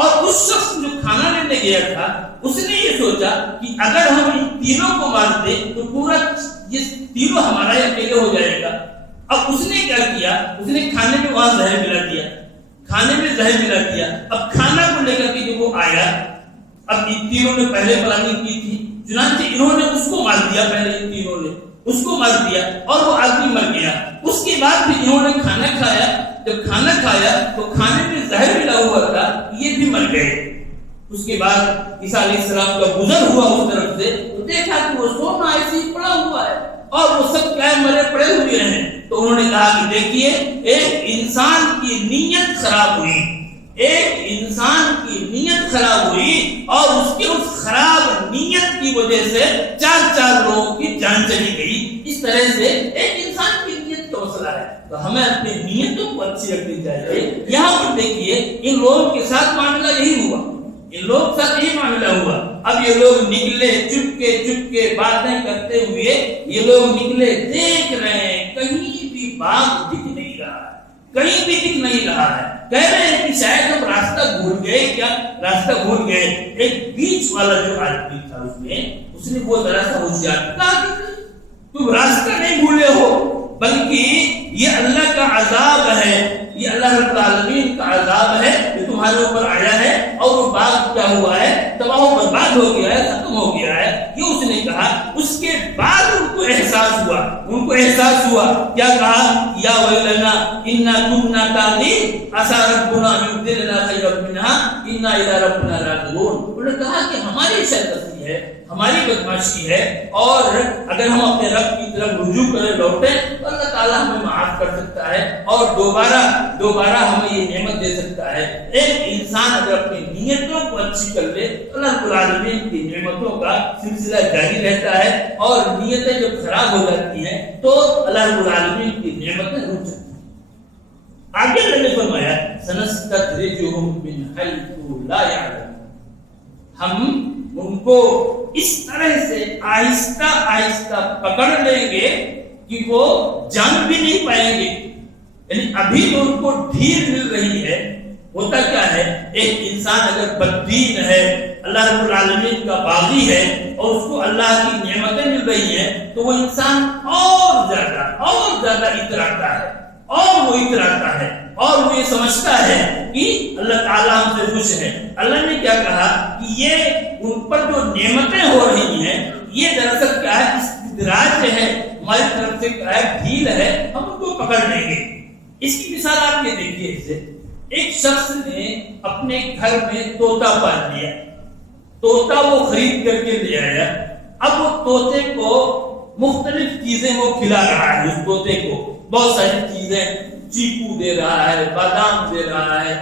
اور اس شخص جو کھانا لینے گیا تھا اس نے یہ سوچا کہ اگر ہم ان تینوں کو مار دیں تو پورا یہ تینوں ہمارا ہی اکیلے ہو جائے گا۔ اب اس نے کیا کیا، اس نے کھانے میں وہاں زہر ملا دیا، کھانے میں زہر ملا دیا۔ اب کھانا کو لے کر کے جب وہ آیا، اب ان تینوں نے پہلے پلاننگ کی تھی، چنانچہ انہوں نے اس کو مار دیا، پہلے ان تینوں نے اس کو مار دیا اور وہ آدمی مر گیا۔ اس کے بعد پھر انہوں نے کھانا کھایا، جب کھانا کھایا تو کھانے میں زہر ملا ہوا تھا، یہ بھی مر گئے۔ اس کے بعد عیسیٰ علیہ السلام کا گزر ہوا اس طرف سے تو دیکھا کہ وہ سونا ایسے ہی پڑا ہوا ہے اور وہ سب کیا مرے پڑے ہوئے ہیں۔ تو انہوں نے کہا کہ دیکھیے، ایک انسان کی نیت خراب ہوئی، ایک انسان کی نیت خراب ہوئی اور اس کے اس خراب نیت کی وجہ سے چار لوگوں کی جان چلی گئی۔ اس طرح سے ایک انسان کی نیت کا مسئلہ ہے، تو ہمیں اپنی نیتوں کو اچھی رکھنی چاہیے۔ یہاں پر دیکھیے ان لوگوں کے ساتھ معاملہ یہی ہوا، ان لوگ کے ساتھ یہی معاملہ ہوا۔ اب یہ لوگ نکلے چپ کے باتیں کرتے ہوئے، یہ لوگ نکلے، دیکھ رہے ہیں کہیں بھی باغ دکھ نہیں رہا ہے، کہیں بھی دکھ نہیں رہا ہے۔ کہہ رہے ہیں کہ شاید ہم راستہ بھول گئے، کیا راستہ بھول گئے۔ ایک بیچ والا جو آدمی تھا اس نے وہ ذرا سا ہوشیار کہا کہ تم راستہ نہیں بھولے ہو، بلکہ یہ اللہ کا عذاب ہے، یہ اللہ رب العالمین کا عذاب ہے جو تمہارے اوپر آیا ہے، اور وہ باغ کیا ہوا ہے، تباہ و برباد ہو گیا ہے، ختم ہو گیا ہے، یہ اس نے کہا۔ اس کے بعد ان کو احساس ہوا، کیا کہا، یا ویلنا انا كنا طاغین عسى ربنا ان يبدلنا خيرا منها انا الى ربنا راغبون۔ انہوں نے کہا کہ ہماری شرکتی ہے، ہماری بدماشی ہے، اور اگر ہم اپنے رب کی طرف رجوع کریں، لوٹیں، تو اللہ تعالیٰ ہمیں معاف کر سکتا ہے اور دوبارہ ہمیں یہ نعمت دے سکتا ہے۔ ایک انسان اگر اپنی نیتوں کو اچھی کر لے تو اللہ رب العالمین کی نعمتوں کا سلسلہ جاری رہتا ہے، اور نیتیں جب خراب ہو جاتی ہیں تو اللہ رب العالمین کی نعمتیں رک جاتی ہیں۔ آگے اللہ نے فرمایا سنستدرجهم من حيث لا يعلمون، ہم ان کو اس طرح سے آہستہ آہستہ پکڑ لیں گے کہ وہ جان بھی نہیں پائیں گے۔ یعنی ابھی تو ان کو ڈھیل مل رہی ہے۔ ہوتا کیا ہے، ایک انسان اگر بددین ہے، اللہ رب العالمین کا باغی ہے، اور اس کو اللہ کی نعمتیں مل رہی ہیں، تو وہ انسان اور زیادہ اتراتا ہے، اور وہ یہ سمجھتا ہے کہ اللہ تعالیٰ ہم سے خوش ہے۔ اللہ نے کیا کہا کہ یہ ان پر جو نعمتیں ہو رہی ہیں، یہ دراصل کیا ہے، استدراج ہے، ہماری طرف سے کیا ہے، ڈھیل ہے، ہم ان کو پکڑ لیں گے۔ اس کی مثال آپ یہ دیکھیے، اسے ایک شخص نے اپنے گھر میں طوطا پال لیا، طوطا وہ خرید کر کے لے آیا۔ اب وہ طوطے کو مختلف چیزیں وہ کھلا رہا ہے، اس طوطے کو بہت ساری چیزیں، چیکو دے رہا ہے، بادام دے رہا ہے،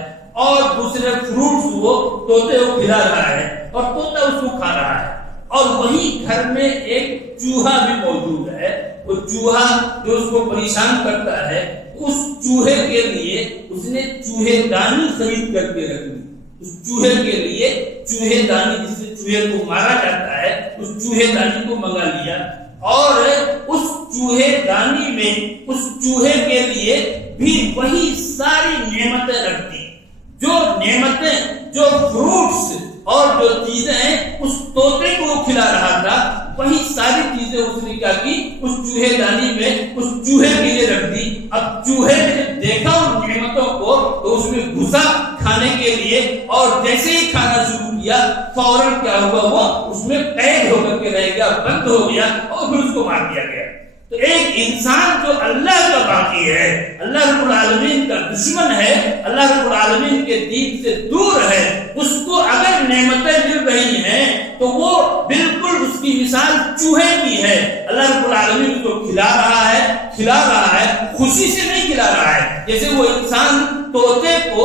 اور دوسرے فروٹس وہ طوطے کو کھلا رہا ہے، اور طوطا اس کو کھا رہا ہے۔ اور وہی گھر میں ایک چوہا بھی موجود ہے، وہ چوہا جو اس کو پریشان کرتا ہے، اس چوہے کے لیے اس نے چوہے دانی خرید کر کے رکھ لی۔ اس چوہے کے لیے چوہے دانی، جس سے چوہے کو مارا جاتا ہے، اس چوہے دانی کو منگا لیا، اور اس چوہے دانی میں اس چوہے کے لیے بھی وہی ساری نعمتیں رکھ دی، جو فروٹس اور جو چیزیں اس طوطے کو کھلا رہا تھا، وہی ساری چیزیں اس نے کیا کی، اس چوہے دانی میں اس چوہے کے لیے رکھ دی۔ اب چوہے نے دیکھا ان نعمتوں کو تو اس میں گھسا کھانے کے لیے، اور جیسے ہی کھانا شروع کیا فوراً کیا ہوا، وہ اس میں قید ہو کر کے رہ گیا، بند ہو گیا، اور پھر اس کو مار دیا گیا۔ تو ایک انسان جو اللہ کا باقی ہے، اللہ رب العالمین کا دشمن ہے، اللہ رب العالمین کے دین سے دور ہے، اس کو اگر نعمتیں مل رہی ہیں تو وہ بالکل اس کی مثال چوہے کی ہے۔ اللہ رب العالمین اس کو کھلا رہا ہے، خوشی سے نہیں کھلا رہا ہے، جیسے وہ انسان طوطے کو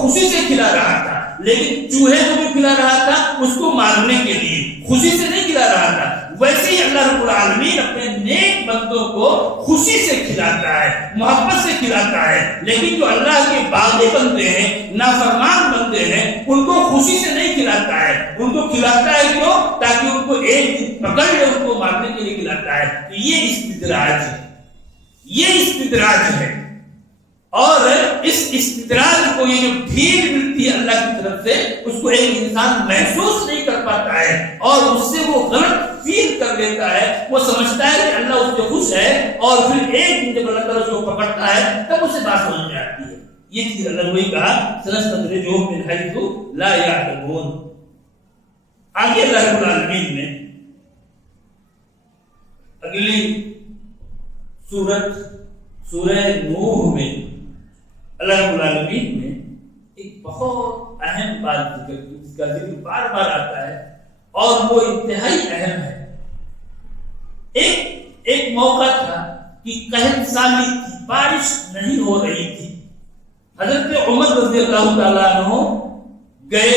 خوشی سے کھلا رہا تھا، لیکن چوہے کو بھی کھلا رہا تھا اس کو مارنے کے لیے، خوشی سے نہیں کھلا رہا تھا۔ ویسے ہی اللہ رب العالمین اپنے نیک بندوں کو خوشی سے کھلاتا ہے، محبت سے کھلاتا ہے، لیکن جو اللہ کے باغی بندے ہیں، نافرمان بندے ہیں، ان کو خوشی سے نہیں کھلاتا ہے، ان کو کھلاتا ہے کیوں؟ تاکہ ان کو ایک دن پکڑ لے، ان کو مارنے کے لیے کھلاتا ہے۔ تو یہ استدراج ہے، یہ استدراج ہے، اور اس استدراج کو، یہ جو ڈھیل ملتی ہے اللہ کی طرف سے، اس کو ایک انسان محسوس نہیں کر پاتا ہے، اور اس سے وہ غلط فیل کر لیتا ہے، وہ سمجھتا ہے کہ اللہ اس سے خوش ہے، اور پھر ایک دن جب اللہ تعالیٰ اس کو پکڑتا ہے تب اسے بات سمجھ میں آتی ہے۔ یہ چیز اللہ وہی کہا سنستدرجهم من حيث لا يعلمون۔ آگے اللہ رب العالمین نے اگلی سورہ نوح میں اللہ رب العالمین نے ایک بہت اہم بات ذکر کی، جس کا ذکر بار بار آتا ہے اور وہ انتہائی اہم ہے۔ ایک موقع تھا کہ قحط سالی تھی، بارش نہیں ہو رہی تھی۔ حضرت عمر رضی اللہ تعالیٰ عنہ گئے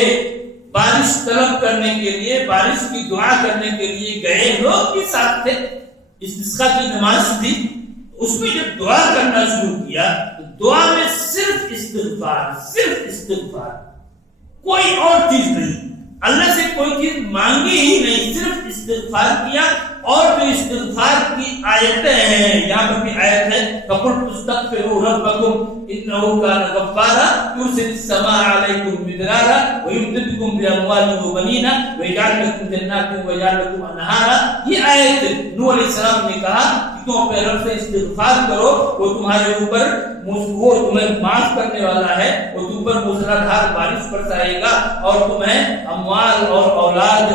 بارش طلب کرنے کے لیے، بارش کی دعا کرنے کے لیے گئے، لوگ بھی ساتھ تھے، استسقاء کی نماز تھی۔ اس میں جب دعا کرنا شروع کیا تو دعا میں صرف استغفار، کوئی اور چیز نہیں، اللہ سے کوئی چیز مانگی ہی نہیں، صرف استغفار کیا۔ اور جو استغفار کی آیتیں ہیں، یہاں پر بھی آیت ہے فَقُلْتُ اسْتَغْفِرُوا رَبَّكُمْ إِنَّهُ كَانَ غَفَّارًا يُرْسِلِ السَّمَاءَ عَلَيْكُمْ مِدْرَارًا وَيُمْدِدْكُمْ بِأَمْوَالٍ وَبَنِينَ وَيَجْعَلْ لَكُمْ جَنَّاتٍ وَيَجْعَلْ لَكُمْ أَنْهَارًا۔ یہ آیت نوح علیہ السلام نے کہا کہ تم اپنے رب سے استغفار کرو، وہ تمہارے اوپر وہ تمہیں معاف کرنے والا ہے، وہ تم پر موسلادھار بارش برسائے گا، اور تمہیں اموال اور اولاد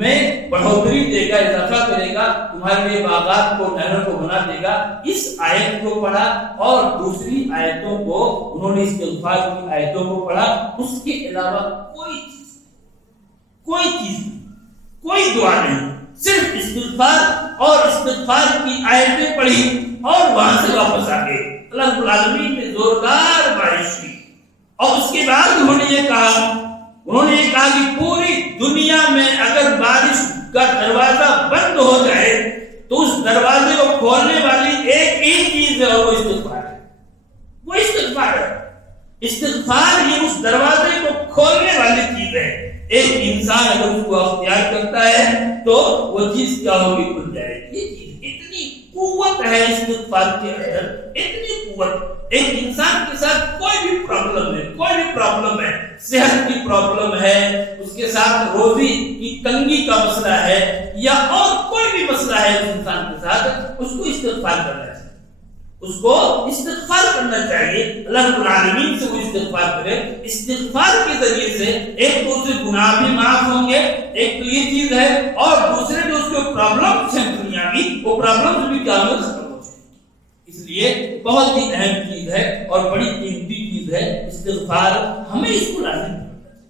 میں بڑھوتری دے گا، اضافہ کرے گا، تمہارے لیے باغات کو، نہروں کو بنا دے گا۔ اس آیت کو پڑھا اور دوسری آیتوں کو، انہوں نے استغفار کی آیتوں کو پڑھا، اس کے علاوہ کوئی چیز کوئی دعا نہیں، صرف استغفار، اور استغفار کی آیتیں پڑھی اور وہاں سے واپس آ گئے۔ اللہ رب العالمین نے زوردار بارش کی، اور اس کے بعد انہوں نے یہ کہا کہ پوری دنیا میں اگر بارش کا دروازہ بند ہو جائے تو اس دروازے کو کھولنے والی ایک ہی چیز ہے، اور وہ استغفار ہے۔ وہ استغفار ہے، استغفار یہ اس دروازے کو کھولنے والی چیز ہے۔ ایک انسان اگر اس کو اختیار کرتا ہے تو وہ چیز کیا ہوگی؟ کھل جائے گی۔ یہ چیز اتنی قوت ہے استغفار کے اندر، اتنی قوت۔ ایک انسان کے ساتھ کوئی بھی پرابلم ہے، صحت کی پرابلم ہے، اس کے ساتھ روزی کی تنگی کا مسئلہ ہے، یا اور کوئی بھی مسئلہ ہے اس انسان کے ساتھ، اس کو استغفار کرنا چاہیے، اللہ رب العالمین سے وہ استغفار کرے۔ استغفار کے ذریعے سے ایک تو اسے گناہ بھی معاف ہوں گے، ایک تو یہ چیز ہے، اور دوسرے جو اس کے پرابلمز ہیں دنیاوی، وہ پرابلمز بھی کیا ہوگا؟ ختم ہو جائیں۔ اس لیے بہت ہی اہم چیز ہے اور بڑی قیمتی چیز ہے استغفار، ہمیں اس کو لازم کرنا چاہیے۔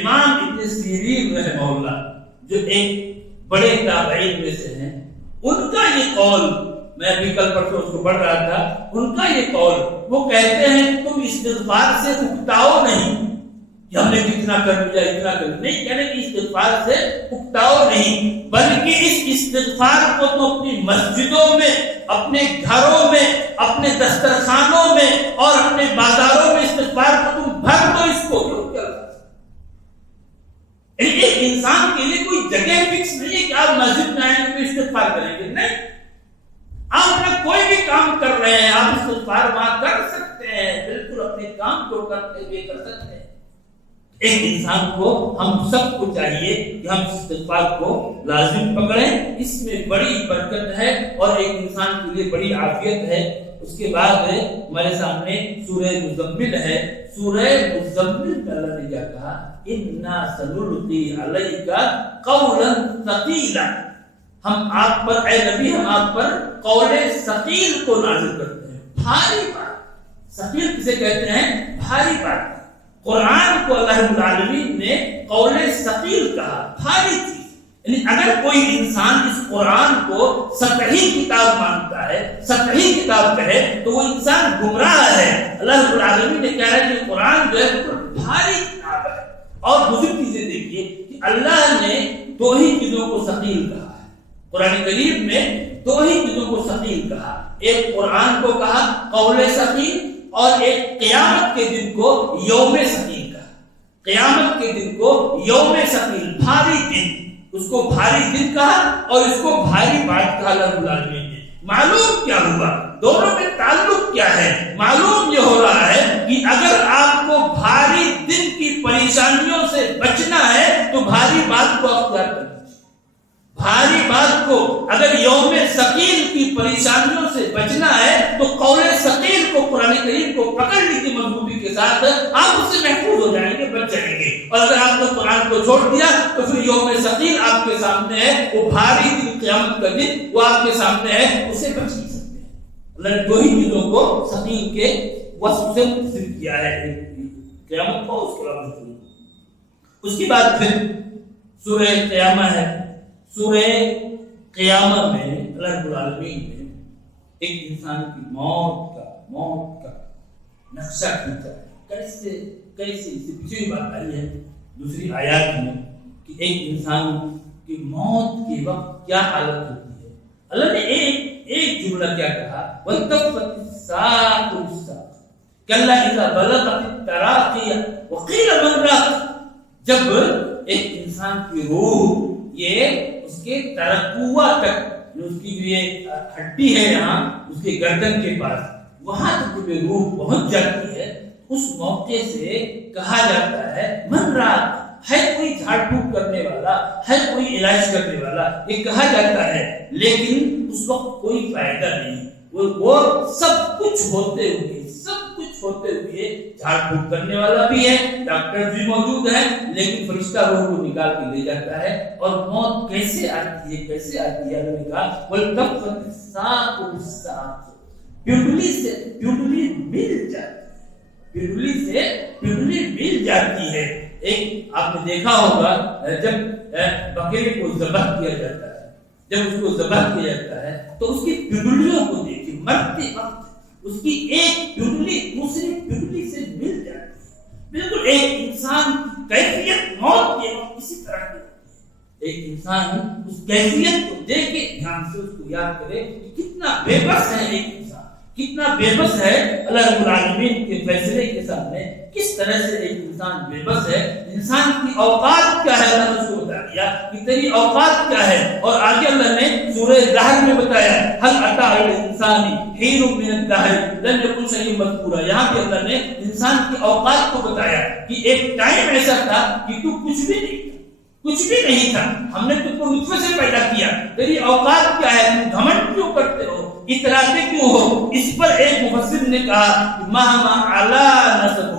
امام ابن سیرین رحمہ اللہ، جو ایک بڑے تابعین میں سے ہیں، ان کا یہ قول، میں ابھی کل پرسوں اس کو پڑھ رہا تھا، ان کا یہ قول، وہ کہتے ہیں تم استغفار سے اکتاؤ نہیں کہ ہم نے کتنا کر لیا، اتنا کر لیا، نہیں کہنے کہ استغفار سے اکتاؤ نہیں، بلکہ اس استغفار کو تم اپنی مسجدوں میں، اپنے گھروں میں، اپنے دسترخوانوں میں اور اپنے بازاروں میں استغفار کو تم بھر دو۔ اس کو ایک انسان کے لیے کوئی جگہ فکس نہیں ہے کہ آپ مسجد میں آئیں گے استغفار کریں گے، نہیں، آپ اپنا کوئی بھی کام کر رہے ہیں، آپ استغفار وہاں کر سکتے ہیں، بالکل اپنے کام کو کرتے ہوئے کر سکتے ہیں۔ ایک انسان کو، ہم سب کو چاہیے کہ ہم استغفار کو لازم پکڑیں، اس میں بڑی برکت ہے اور ایک انسان کے لیے بڑی عافیت ہے۔ اس کے بعد ہمارے سامنے سورہ مزمل ہے۔ سورہ مزمل میں اللہ نے کیا کہا؟ اِنَّا سَنُلْقِي عَلَيْكَ قَوْلًا ثَقِيلًا، ہم آپ پر، اے نبی، ہم آپ پر قول ثقیل کو نازل کرتے ہیں، بھاری بات۔ ثقیل کسے کہتے ہیں؟ بھاری بات۔ قرآن کو اللہ رب العالمین نے قول ثقیل کہا، بھاری چیز۔ یعنی اگر کوئی انسان اس قرآن کو سطحی کتاب مانتا ہے، سطحی کتاب کہے، تو وہ انسان گمراہ ہے۔ اللہ رب العالمین نے کہا ہے کہ قرآن جو ہے بھاری کتاب ہے۔ اور دوسری چیزیں دیکھیے کہ اللہ نے دو ہی چیزوں کو ثقیل کہا ہے، قرآن کریم میں دو ہی چیزوں کو ثقیل کہا، ایک قرآن کو کہا قول ثقیل، اور ایک قیامت کے دن کو یوم ثقیل کہا۔ قیامت کے دن کو یوم ثقیل، بھاری دن، اس کو بھاری دن کہا اور اس کو بھاری بات کہا اللہ رب العالمین نے۔ معلوم کیا ہوا؟ دونوں میں تعلق کیا ہے؟ معلوم یہ ہو رہا ہے کہ اگر آپ کو بھاری دن کی پریشانیوں سے بچنا ہے تو بھاری بات کو اختیار کرنا چاہیے۔ بھاری بات کو، اگر یوم ثقیل کی پریشانیوں سے بچنا ہے تو قول ثقیل کو، قرآن کریم کو پکڑنے کی مضبوطی کے ساتھ آپ اس سے محفوظ ہو جائیں گے، بچ جائیں گے۔ اور اگر آپ نے قرآن کو چھوڑ دیا تو پھر یوم ثقیل آپ کے سامنے ہے، وہ بھاری دن، قیامت کا دن وہ آپ کے سامنے ہے، اسے بچ نہیں سکتے۔ اللہ دو ہی چیزوں کو ثقیل کے وصف سے ذکر کیا ہے، قیامت کو، اس کے بعد اس کی بعد پھر سورہ قیامہ ہے۔ سورہ قیامہ میں اللہ رب العالمین نے ایک انسان کی موت کا نقشہ کھینچا ہے۔ کیسے اس سے پیچھے بھی بات آئی ہے دوسری آیات میں کہ ایک انسان کی موت کے وقت کیا حالت ہوتی ہے۔ اللہ نے ایک جملہ کیا کہا، وَالْتَفَّتِ السَّاقُ بِالسَّاقِ كَلَّا إِذَا بَلَغَتِ التَّرَاقِيَ وَقِيلَ مَنْ رَاقٍ۔ جب ایک انسان کی روح یہ اس کے ترقوہ تک، جو اس کی جو یہ ہڈی ہے یہاں اس کے گردن کے پاس، وہاں تک جب روح پہنچ جاتی ہے، اس موقع سے کہا جاتا ہے من راق، ہے کوئی جھاڑ پھونک کرنے والا، ہے کوئی علاج کرنے والا، یہ کہا جاتا ہے، لیکن اس وقت کوئی فائدہ نہیں۔ وہ سب کچھ ہوتے ہوئے جھاڑ پھونک کرنے والا بھی ہے، ڈاکٹر بھی موجود ہے، لیکن فرشتہ روح کو نکال کے لے جاتا ہے۔ اور موت کیسے آتی ہے اللہ نے کہا وَالْتَفَّتِ السَّاقُ بِالسَّاقِ، پیڈلی مل جاتی ہے۔ ایک آپ نے دیکھا ہوگا جب بکرے کو ذبح کیا جاتا ہے، جب اس کو ذبح کیا جاتا ہے تو اس کی پیڈلیوں کو دیکھیں، مرتے وقت اس کی ایک پیڈلی دوسری پیڈلی سے مل جاتی ہے۔ بالکل ایک انسان کی کیفیت موت کے وقت اسی طرح کی ہوتی ہے۔ ایک انسان اس کیفیت کو دیکھ کے دھیان سے اس کو یاد کرے کہ کتنا بے بس ہے ایک انسان، کتنا بے بس ہے اللہ رب العالمین کے فیصلے کے سامنے، کس طرح سے ایک انسان بے بس ہے۔ انسان کی اوقات کیا ہے اللہ نے اس کو بتا دیا کہ تیری اوقات کیا ہے، اور آگے اللہ نے سورہ دہر میں بتایا هل اتى على الانسان حين من الدهر لم يكن شيئا مذكورا۔ یہاں پہ اللہ نے انسان کی اوقات کو بتایا کہ ایک ٹائم ایسا تھا کہ تو کچھ بھی نہیں تھا، ہم نے تم کو نطفے سے پیدا کیا، تیری اوقات کیا ہے، تم گھمنڈ کیوں کرتے ہو، اتراتے کیوں ہو۔ اس پر ایک مفسر نے کہا مہما علا نسب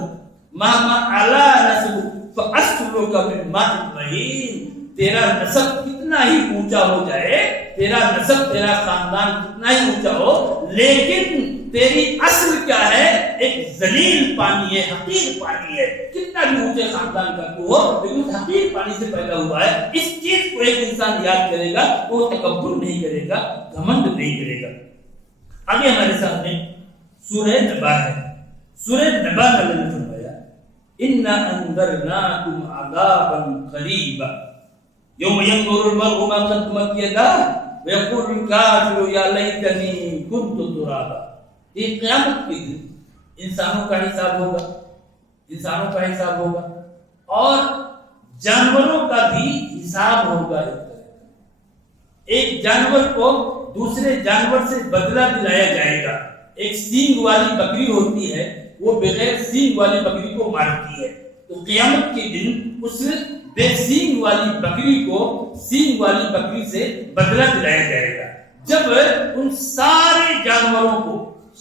فاصلک من ماء مہین، تیرا نسب کتنا ہی اونچا ہو جائے، تیرا نسب، تیرا خاندان کتنا ہی اونچا ہو، لیکن تیری اصل کیا ہے، ایک ذلیل پانی ہے، حقیر پانی ہے۔ کتنا بھی اونچے خاندان کا تو ہو، لیکن اس حقیر پانی سے پیدا ہوا ہے۔ اس چیز کو ایک انسان یاد کرے گا، وہ تکبر نہیں کرے گا، گھمنڈ نہیں کرے گا۔ آگے ہمارے سامنے سورہ نبا ہے۔ سورہ نبا میں اللہ نے فرمایا اِنَّا أَنذَرْنَاكُمْ عَذَابًا قَرِيبًا يَوْمَ يَنظُرُ الْمَرْءُ مَا قَدَّمَتْ يَدَاهُ وَيَقُولُ الْكَافِرُ يَا لَيْتَنِي كُنتُ تُرَابًا۔ یہ قیامت کے دن انسانوں کا حساب ہوگا اور جانوروں کا بھی حساب ہوگا۔ ایک جانور کو دوسرے جانور سے بدلہ دلایا جائے گا۔ ایک سینگ والی بکری ہوتی ہے، وہ بغیر سینگ والی بکری کو مارتی ہے، تو قیامت کے دن اس بے سینگ والی بکری کو سینگ والی بکری سے بدلہ دلایا جائے گا۔ جب ان سارے جانوروں کو،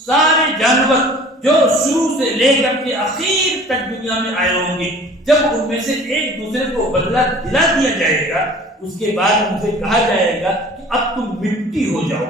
سارے جانور جو شروع سے لے کر کے آخر تک دنیا میں آئے ہوں گے، جب ان میں سے ایک دوسرے کو بدلہ دلا دیا جائے گا، اس کے بعد ان سے کہا جائے گا کہ اب تم مٹی ہو جاؤ،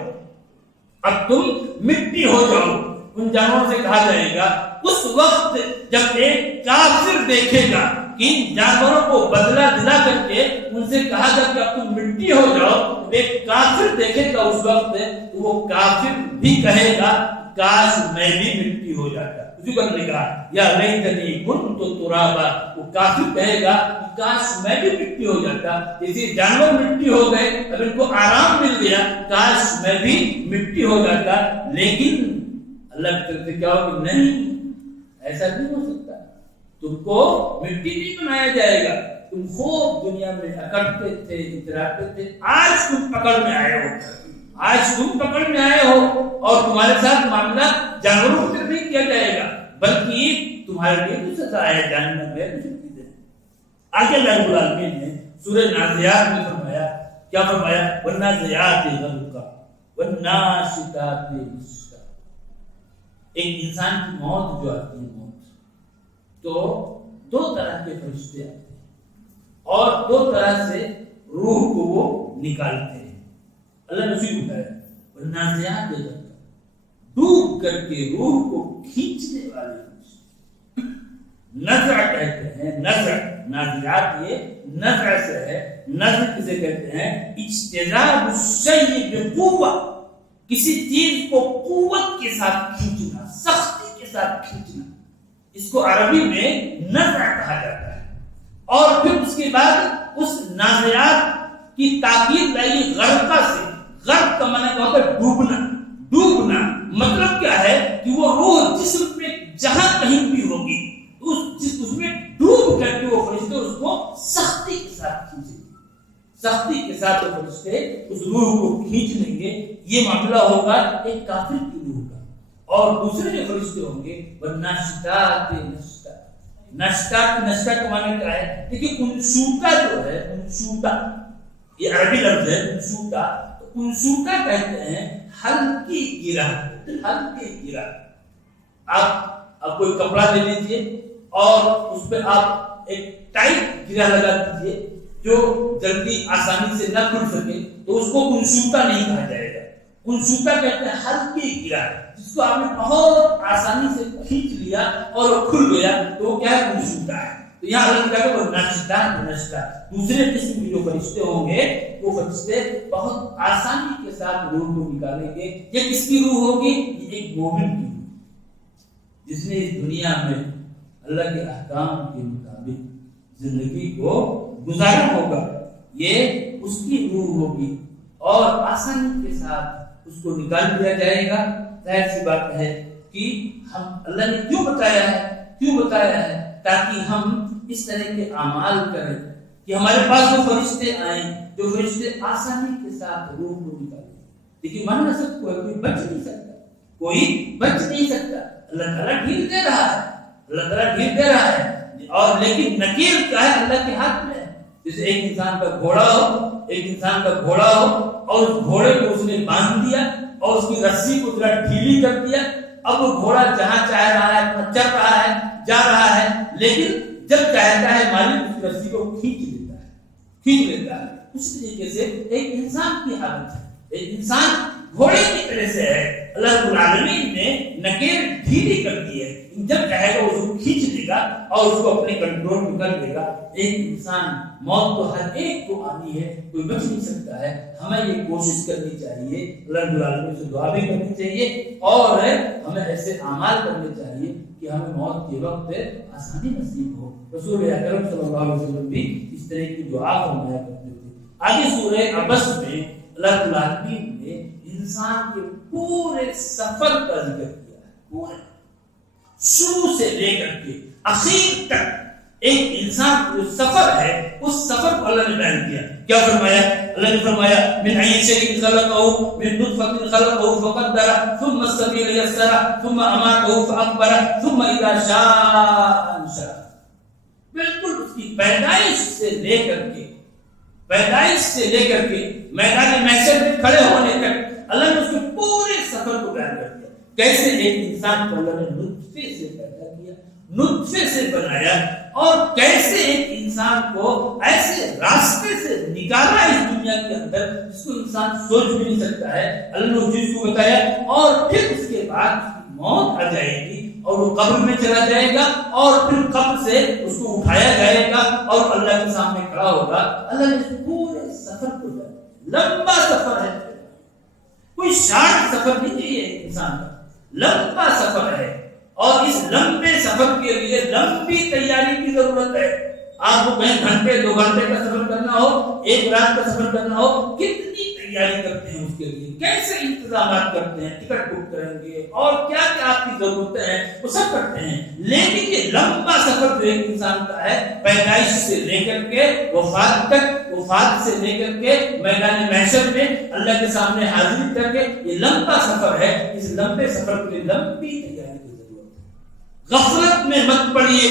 اب تم مٹی ہو جاؤ۔ ان جانوروں سے کہا جائے گا، اس وقت جب ایک کافر دیکھے گا کہ ان جانوروں کو بدلہ دلا کر کے ان سے کہا گا کہ اب تم مٹی ہو جاؤ، ایک کافر دیکھے گا اس وقت، وہ کافر بھی کہے گا کاش میں بھی مٹی ہو جاتا۔ ذکر نے کہا یا لیتنی کنت ترابا، وہ کافر کہے گا کاش میں بھی مٹی ہو جاتا، اسی جانور مٹی ہو گئے، اب ان کو آرام مل گیا، کاش میں بھی مٹی ہو جاتا. لیکن اللہ کی طرف سے کیا ہو کہ نہیں، ایسا نہیں ہو سکتا، تم کو مٹی نہیں بنایا جائے گا. تم خوب دنیا میں اکڑتے تھے، اتراتے تھے، آج تم پکڑ میں آئے ہو، آج تم پکڑ میں آئے ہو، اور تمہارے ساتھ معاملہ جانوروں کی طرح نہیں کیا جائے گا، بلکہ تمہارے لیے تو سزا ہے، جہنم میں کچھ نہیں دے. آگے اللہ رب العالمین نے سورہ نازعات میں فرمایا، کیا فرمایا؟ والنازعات غرقا والناشطات نشطا. ایک انسان کی موت جو آتی ہے، موت تو دو طرح کے فرشتے آتے ہیں اور دو طرح سے روح کو وہ نکالتے ہیں. اللہ نے اسی کو کہا والنازعات غرقا، ڈوب کر کے روح کو کھینچنے والے. نزع کہتے ہیں، نزع، نازعات یہ نزع سے ہے. نزع کسے کہتے ہیں؟ اجتذاب الشیء بقوہ، کسی چیز کو قوت کے ساتھ کھینچنا، سختی کے ساتھ کھینچنا، اس کو عربی میں نزع کہا جاتا ہے. اور پھر اس کے بعد اس نازعات کی تاکید لائی غرقہ سے. غرق کا معنی کیا ہوتا ہے؟ ڈوبنا. ڈوبنا مطلب کیا ہے کہ وہ روح جسم میں جہاں کہیں بھی ہوگی اس میں ڈوب کر کے وہ فرشتے اس کو سختی کے ساتھ کھینچیں گے، سختی کے ساتھ وہ فرشتے اس روح کو کھینچ لیں گے. یہ معاملہ ہوگا ایک کافر کی روح کا. اور دوسرے جو فرشتے ہوں گے وہ ناشطات نشطا. ناشطات نشطا کا معنی کیا ہے؟ دیکھیے انشوٹا جو ہے، انشوٹا یہ عربی لفظ ہے. انشوٹا، انشوٹا کہتے ہیں ہلکی گرہ، ہلکی گرہ. آپ کوئی کپڑا لے لیجئے اور اس پہ آپ ایک ٹائٹ گرہ لگا دیجئے جو جلدی آسانی سے نہ کھل سکے، تو اس کو انشوٹا نہیں کہا جائے گا. انشوٹا کہتے ہیں ہلکی گرہ، جس کو آپ نے بہت آسانی سے کھینچ لیا اور وہ کھل گیا، تو وہ کیا ہے؟ انشوٹا ہے. تو یہاں اللہ کہا کہ وہ ناشطا نشطا. دوسرے قسم کے جو فرشتے ہوں گے وہ فرشتے بہت آسانی کے ساتھ روح کو نکالیں گے. یہ کس کی روح ہوگی؟ یہ ایک مومن کی روح، جس نے اس دنیا میں اللہ کے احکام کے مطابق زندگی کو گزارا ہوگا. یہ اس کی روح ہوگی اور آسانی کے ساتھ اس کو نکال دیا جائے گا. ظاہر سی بات ہے کہ ہم اللہ نے کیوں بتایا ہے تاکہ ہم اس طرح کے اعمال کریں کہ ہمارے پاس وہ فرشتے آئیں جو فرشتے آسانی کے ساتھ روح کو نکالیں. لیکن مان نہ سکتا، کوئی بچ نہیں سکتا، کوئی بچ نہیں سکتا. اللہ تعالیٰ ڈھیل دے رہا ہے، اللہ تعالیٰ ڈھیل دے رہا ہے. اور لیکن نکیر کیا ہے؟ اللہ کے ہاتھ میں ہے. جیسے ایک انسان کا گھوڑا ہو اور اس گھوڑے کو اس نے باندھ دیا اور اس کی رسی کو ذرا ڈھیلی کر دیا. اب وہ گھوڑا جہاں چاہ رہا ہے اپنا چل رہا ہے، جا رہا ہے، لیکن جب چاہتا ہے مالک اس رسی کو کھینچ لیتا ہے. اس طریقے سے ایک انسان کی حالت ہے. ایک انسان گھوڑے کی طرح سے ہے. اللہ رب العالمین نے نکیر ڈھیلی کر دی ہے، جب چاہے گا اس کو کھینچ لے گا اور اس کو اپنے کنٹرول میں کر لے گا. ایک انسان، موت تو ہر ایک کو آنی ہے، کوئی بچ نہیں سکتا ہے. ہمیں یہ کوشش کرنی چاہیے، اللہ رب العالمین سے دعا بھی کرنی چاہیے اور ہمیں ایسے اعمال کرنے چاہیے کہ ہمیں موت کے وقت آسانی نصیب ہو. رسول اکرم صلی اللہ علیہ وسلم بھی اس طرح کی دعا فرمایا کرتے تھے. آگے سورہ عبس میں اللہ رب العالمین نے انسان کے پورے سفر کا ذکر کیا ہے. پورے شروع سے لے کر کے اخیر تک ایک انسان جو سفر ہے، اس سفر کو اللہ نے بیان کیا. کیا فرمایا؟ اللہ نے فرمایا من ای شیء خلقہ من نطفۃ خلقہ فقدر ثم السبیل یسر ثم اماتہ فاقبر ثم اذا شاء انشر. بالکل اس کی پیدائش سے لے کر کے میدان محشر میں کھڑے ہونے تک اللہ نے اس کے پورے سفر کو بیان کر دیا. کیسے ایک انسان کو اللہ نے نطفے سے پیدا کیا، نطفے سے بنایا، اور کیسے ایک انسان کو ایسے راستے سے نکالا اس دنیا کے اندر جس کو انسان سوچ بھی نہیں سکتا ہے. اللہ نے اس چیز کو بتایا اور پھر اس کے بعد موت آ جائے گی اور وہ قبر میں چلا جائے گا اور پھر قبر سے اس کو اٹھایا جائے گا اور اللہ کے سامنے کھڑا ہوگا. اللہ نے اس پورے سفر کو لمبا سفر ہے، کوئی شارٹ سفر نہیں ہے انسان کا، لمبا سفر ہے. اور اس لمبے سفر کے لیے لمبی تیاری کی ضرورت ہے. آپ کو کہیں گھنٹے 2 گھنٹے کا سفر کرنا ہو، 1 رات کا سفر کرنا ہو، کتنی تیاری کرتے ہیں اس کے لیے، کیسے انتظامات کرتے ہیں، ٹکٹ بک کریں گے اور کیا کیا آپ کی ضرورتیں ہیں وہ سب کرتے ہیں. لیکن یہ لمبا سفر جو ایک انسان کا ہے، پیدائش سے لے کر کے وفات تک، وفات سے لے کر کے میدان محشر میں اللہ کے سامنے حاضری تک، یہ لمبا سفر ہے. اس لمبے سفر کے لیے لمبی تیاری کی ضرورت ہے. غفلت میں مت پڑیے،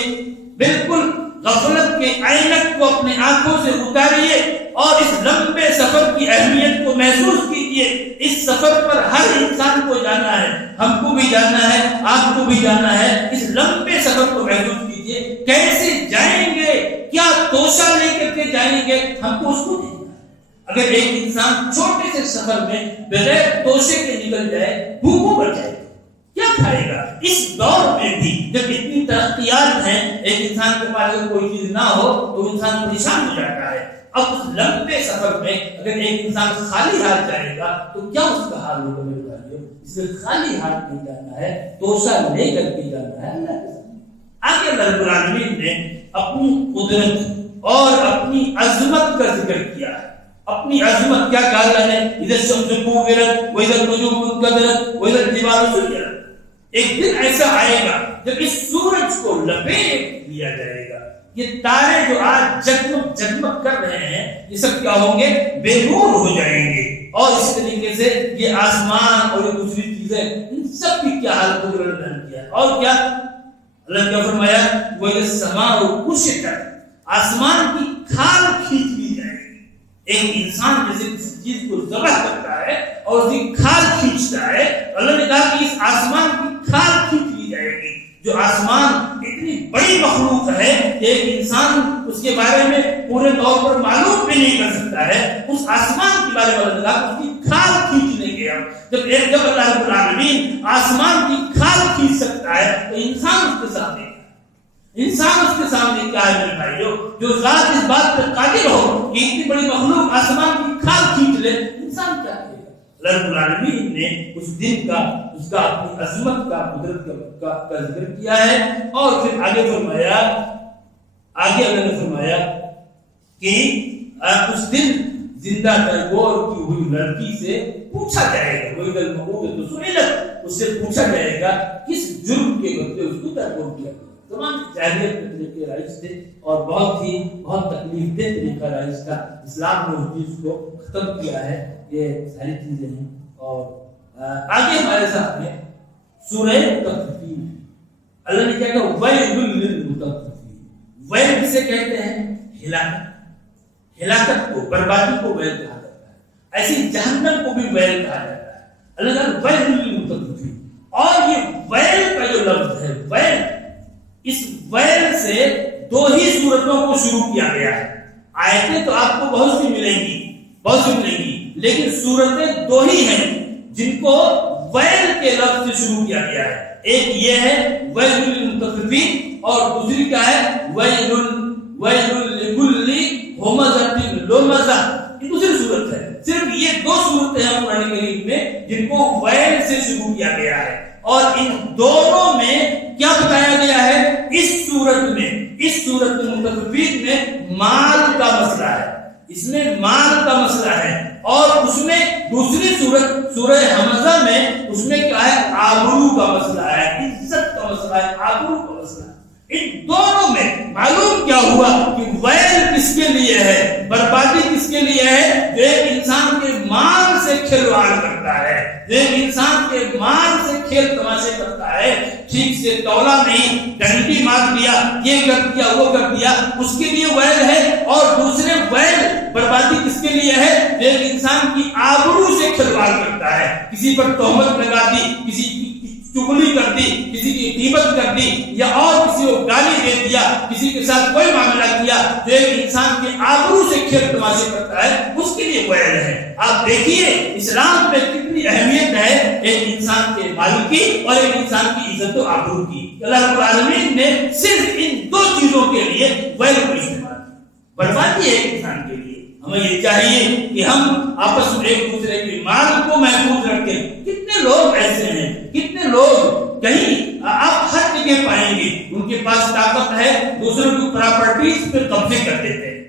بالکل غفلت کے عینک کو اپنے آنکھوں سے اتاریے اور اس لمبے سفر کی اہمیت کو محسوس کیجیے. اس سفر پر ہر انسان کو جانا ہے، ہم کو بھی جانا ہے، آپ کو بھی جانا ہے. اس لمبے سفر کو محسوس کیجیے. کیسے جائیں گے، کیا توشہ لے کر کے جائیں گے، ہم کو اس کو دیکھنا ہے. اگر ایک انسان چھوٹے سے سفر میں بغیر توشے کے نکل جائے، بھوکوں مر جائے، کیا کھائے گا؟ اس دور میں بھی جب اتنی ترقیات ہیں، ایک انسان کے پاس اگر کوئی چیز نہ ہو تو انسان پریشان ہو جاتا ہے. اب اس لمبے سفر میں اگر ایک انسان خالی ہاتھ جائے گا تو کیا اس کا حال ہوگا میرے بھائیو؟ اس لیے خالی ہاتھ نہیں جانا ہے، توشہ لے کر کے جانا ہے اللہ کے سامنے. آگے اللہ رب العالمین نے اپنی قدرت اور اپنی عظمت کا ذکر کیا ہے. اپنی عظمت کیا کہا اللہ نے؟ اذا الشمس كورت واذا النجوم انكدرت واذا الجبال سيرت. ایک دن ایسا آئے گا جب اس سورج کو لپیٹ لیا جائے گا. یہ تارے جو آج جگمگ جگمگ کر رہے ہیں، یہ سب کیا ہوں گے؟ بے نور ہو جائیں گے. اور اس طریقے سے یہ آسمان اور یہ دوسری چیزیں، ان سب کی کیا حال قدرت نے کیا. اور کیا اللہ نے فرمایا؟ وَإِذَا السَّمَاءُ كُشِطَتْ. آسمان کی کھال کھینچ لی جائے گی. ایک انسان جیسے کسی چیز کو ذبح کرتا ہے اور اس کی کھال کھینچتا ہے، اللہ نے کہا کہ اس آسمان کی کھال کھینچ لی جائے گی. جو آسمان اتنی بڑی مخلوق ہے کہ ایک انسان اس کے بارے میں پورے طور پر معلوم بھی نہیں کر سکتا ہے، اس آسمان کے بارے میں اللہ نے کہا اس کی کھال کھینچنے گیا. جب اللہ رب العالمین آسمان کی کھال کھینچ سکتا ہے تو انسان اس کے سامنے کیا ہے میرے بھائیو؟ جو ذات اس بات پر قادر ہو کہ اتنی بڑی مخلوق آسمان کی کھال کھینچ لے، انسان کیا کرے گا؟ اللہ رب العالمین نے اس دن کا، اس کا اپنی عظمت کا، قدرت کا ذکر کیا ہے. اور پھر آگے اللہ نے فرمایا کہ اس دن زندہ تربور کی ہوئی لڑکی سے پوچھا جائے گا. وہی دل مقبول تو سنیلت، اس سے پوچھا جائے گا کس جرم کے بدلے اس کو تربور کیا گیا. تمام جاہلیت کے طریقے رائج تھے اور بہت تکلیف دہ طریقہ رائج تھا. اسلام نے اس چیز کو ختم کیا ہے. یہ ساری چیزیں ہیں. اور آگے ہمارے ساتھ میں سورہ مطففین، اللہ نے کیا کہا؟ ویل للمطففین. ویل کسے کہتے ہیں؟ ہلاکت کو، بربادی کو ویل کہا جاتا ہے. ایسی جہنم کو بھی ویل کہا جاتا ہے. اللہ نے کہا ویل للمطففین. اور یہ ویل کا جو لفظ ہے، ویل، اس ویل سے 2 ہی صورتوں کو شروع کیا گیا ہے. آیتیں تو آپ کو بہت سی ملیں گی، لیکن صورتیں 2 ہی ہیں جن کو ویل کے لفظ سے شروع کیا گیا ہے. ایک یہ ہے ویل للمطففین اور دوسری کیا ہے؟ ویل لکل ہمزۃ لمزہ. یہ دوسری صورت ہے. صرف یہ 2 صورتیں ہیں قرآن کریم میں جن کو ویل سے شروع کیا گیا ہے. اور ان دونوں میں کیا بتایا گیا ہے؟ اس صورت مطففین میں مال کا مسئلہ ہے. اس میں مال کا مسئلہ ہے. اور اس میں دوسری صورت سورہ حمزہ میں اس میں کیا ہے؟ آبرو کا مسئلہ ہے، عزت کا مسئلہ ہے، آبرو کا مسئلہ ہے. ان دونوں میں معلوم کیا ہوا کہ ویل کس کے لیے ہے، بربادی کس کے لیے ہے؟ جو ایک انسان کے مال سے کھلواڑ کرتا ہے، جو ایک انسان کے مال سے کھیل تماشے کرتا ہے، ٹھیک سے تولا نہیں، ڈنڈی مار دیا، یہ کر دیا، وہ کر دیا، اس کے لیے ویل ہے. اور دوسرے ویل، بربادی کس کے لیے ہے؟ جو ایک انسان کی آبرو سے کھلواڑ کرتا ہے، کسی پر تہمت لگا دی، کسی کی چغلی کر دی، کسی کی غیبت کر دی، یا اور کسی کو گالی دے دیا، کسی کے ساتھ کوئی معاملہ کیا، جو ایک انسان کے آبرو سے کھیل تماشے کرتا ہے، اس کے لیے ویل ہے. آپ دیکھیے اسلام میں کتنی اہمیت ہے ایک انسان کے مال کی اور ایک انسان کی عزت و آبرو کی. اللہ رب العالمین نے صرف ان 2 چیزوں کے لیے ویل کو استعمال کیا. بربادی ہے ایک انسان کے لیے. ہمیں یہ چاہیے کہ ہم آپس میں ایک دوسرے کے مال کو محفوظ رکھیں. کتنے لوگ ایسے ہیں، کتنے لوگ کہیں آپ ہر پاس طاقت ہے دوسروں کی پراپرٹیز پہ قبضے کر دیتے ہیں.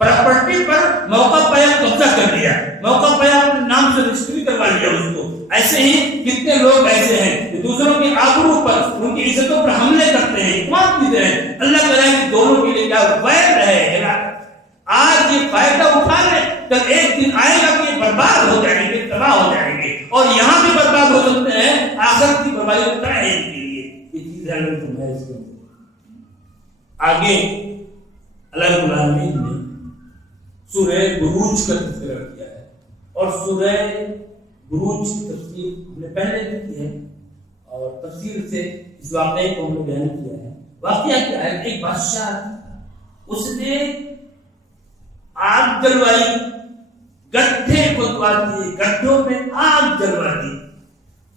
پراپرٹی پر موقع پایا قبضہ کر لیا, موقع پایا اپنے نام سے رجسٹری کروا لیا اس کو. ایسے ہی کتنے لوگ ایسے ہیں کہ دوسروں کی آبرو پر, ان کی عزتوں پر حملے کرتے ہیں, تمام چیزیں ہیں. اللہ کرے کہ دونوں کے لیے کیا ویر رہے. آج یہ فائدہ اٹھا لیں, کل ایک دن آئے گا کہ برباد ہو جائیں گے, تباہ ہو جائیں گے, اور یہاں بھی برباد ہو سکتے ہیں. آخرت کی بربادی ہوتا ہے ان کے لیے. یہ چیزیں آگے اللہ رب العالمین نے سورہ بروج کا تذکرہ کیا ہے, اور سورہ بروج کی تفسیر ہم نے پہلے بھی کی ہے, اور تفسیر سے اس واقعے کو ہم نے بیان کیا ہے. واقعہ کیا ہے, ایک بادشاہ اس نے آگ جلوائی, گڈھے کھودوا دیے, گڈھوں میں آگ جلوا دی,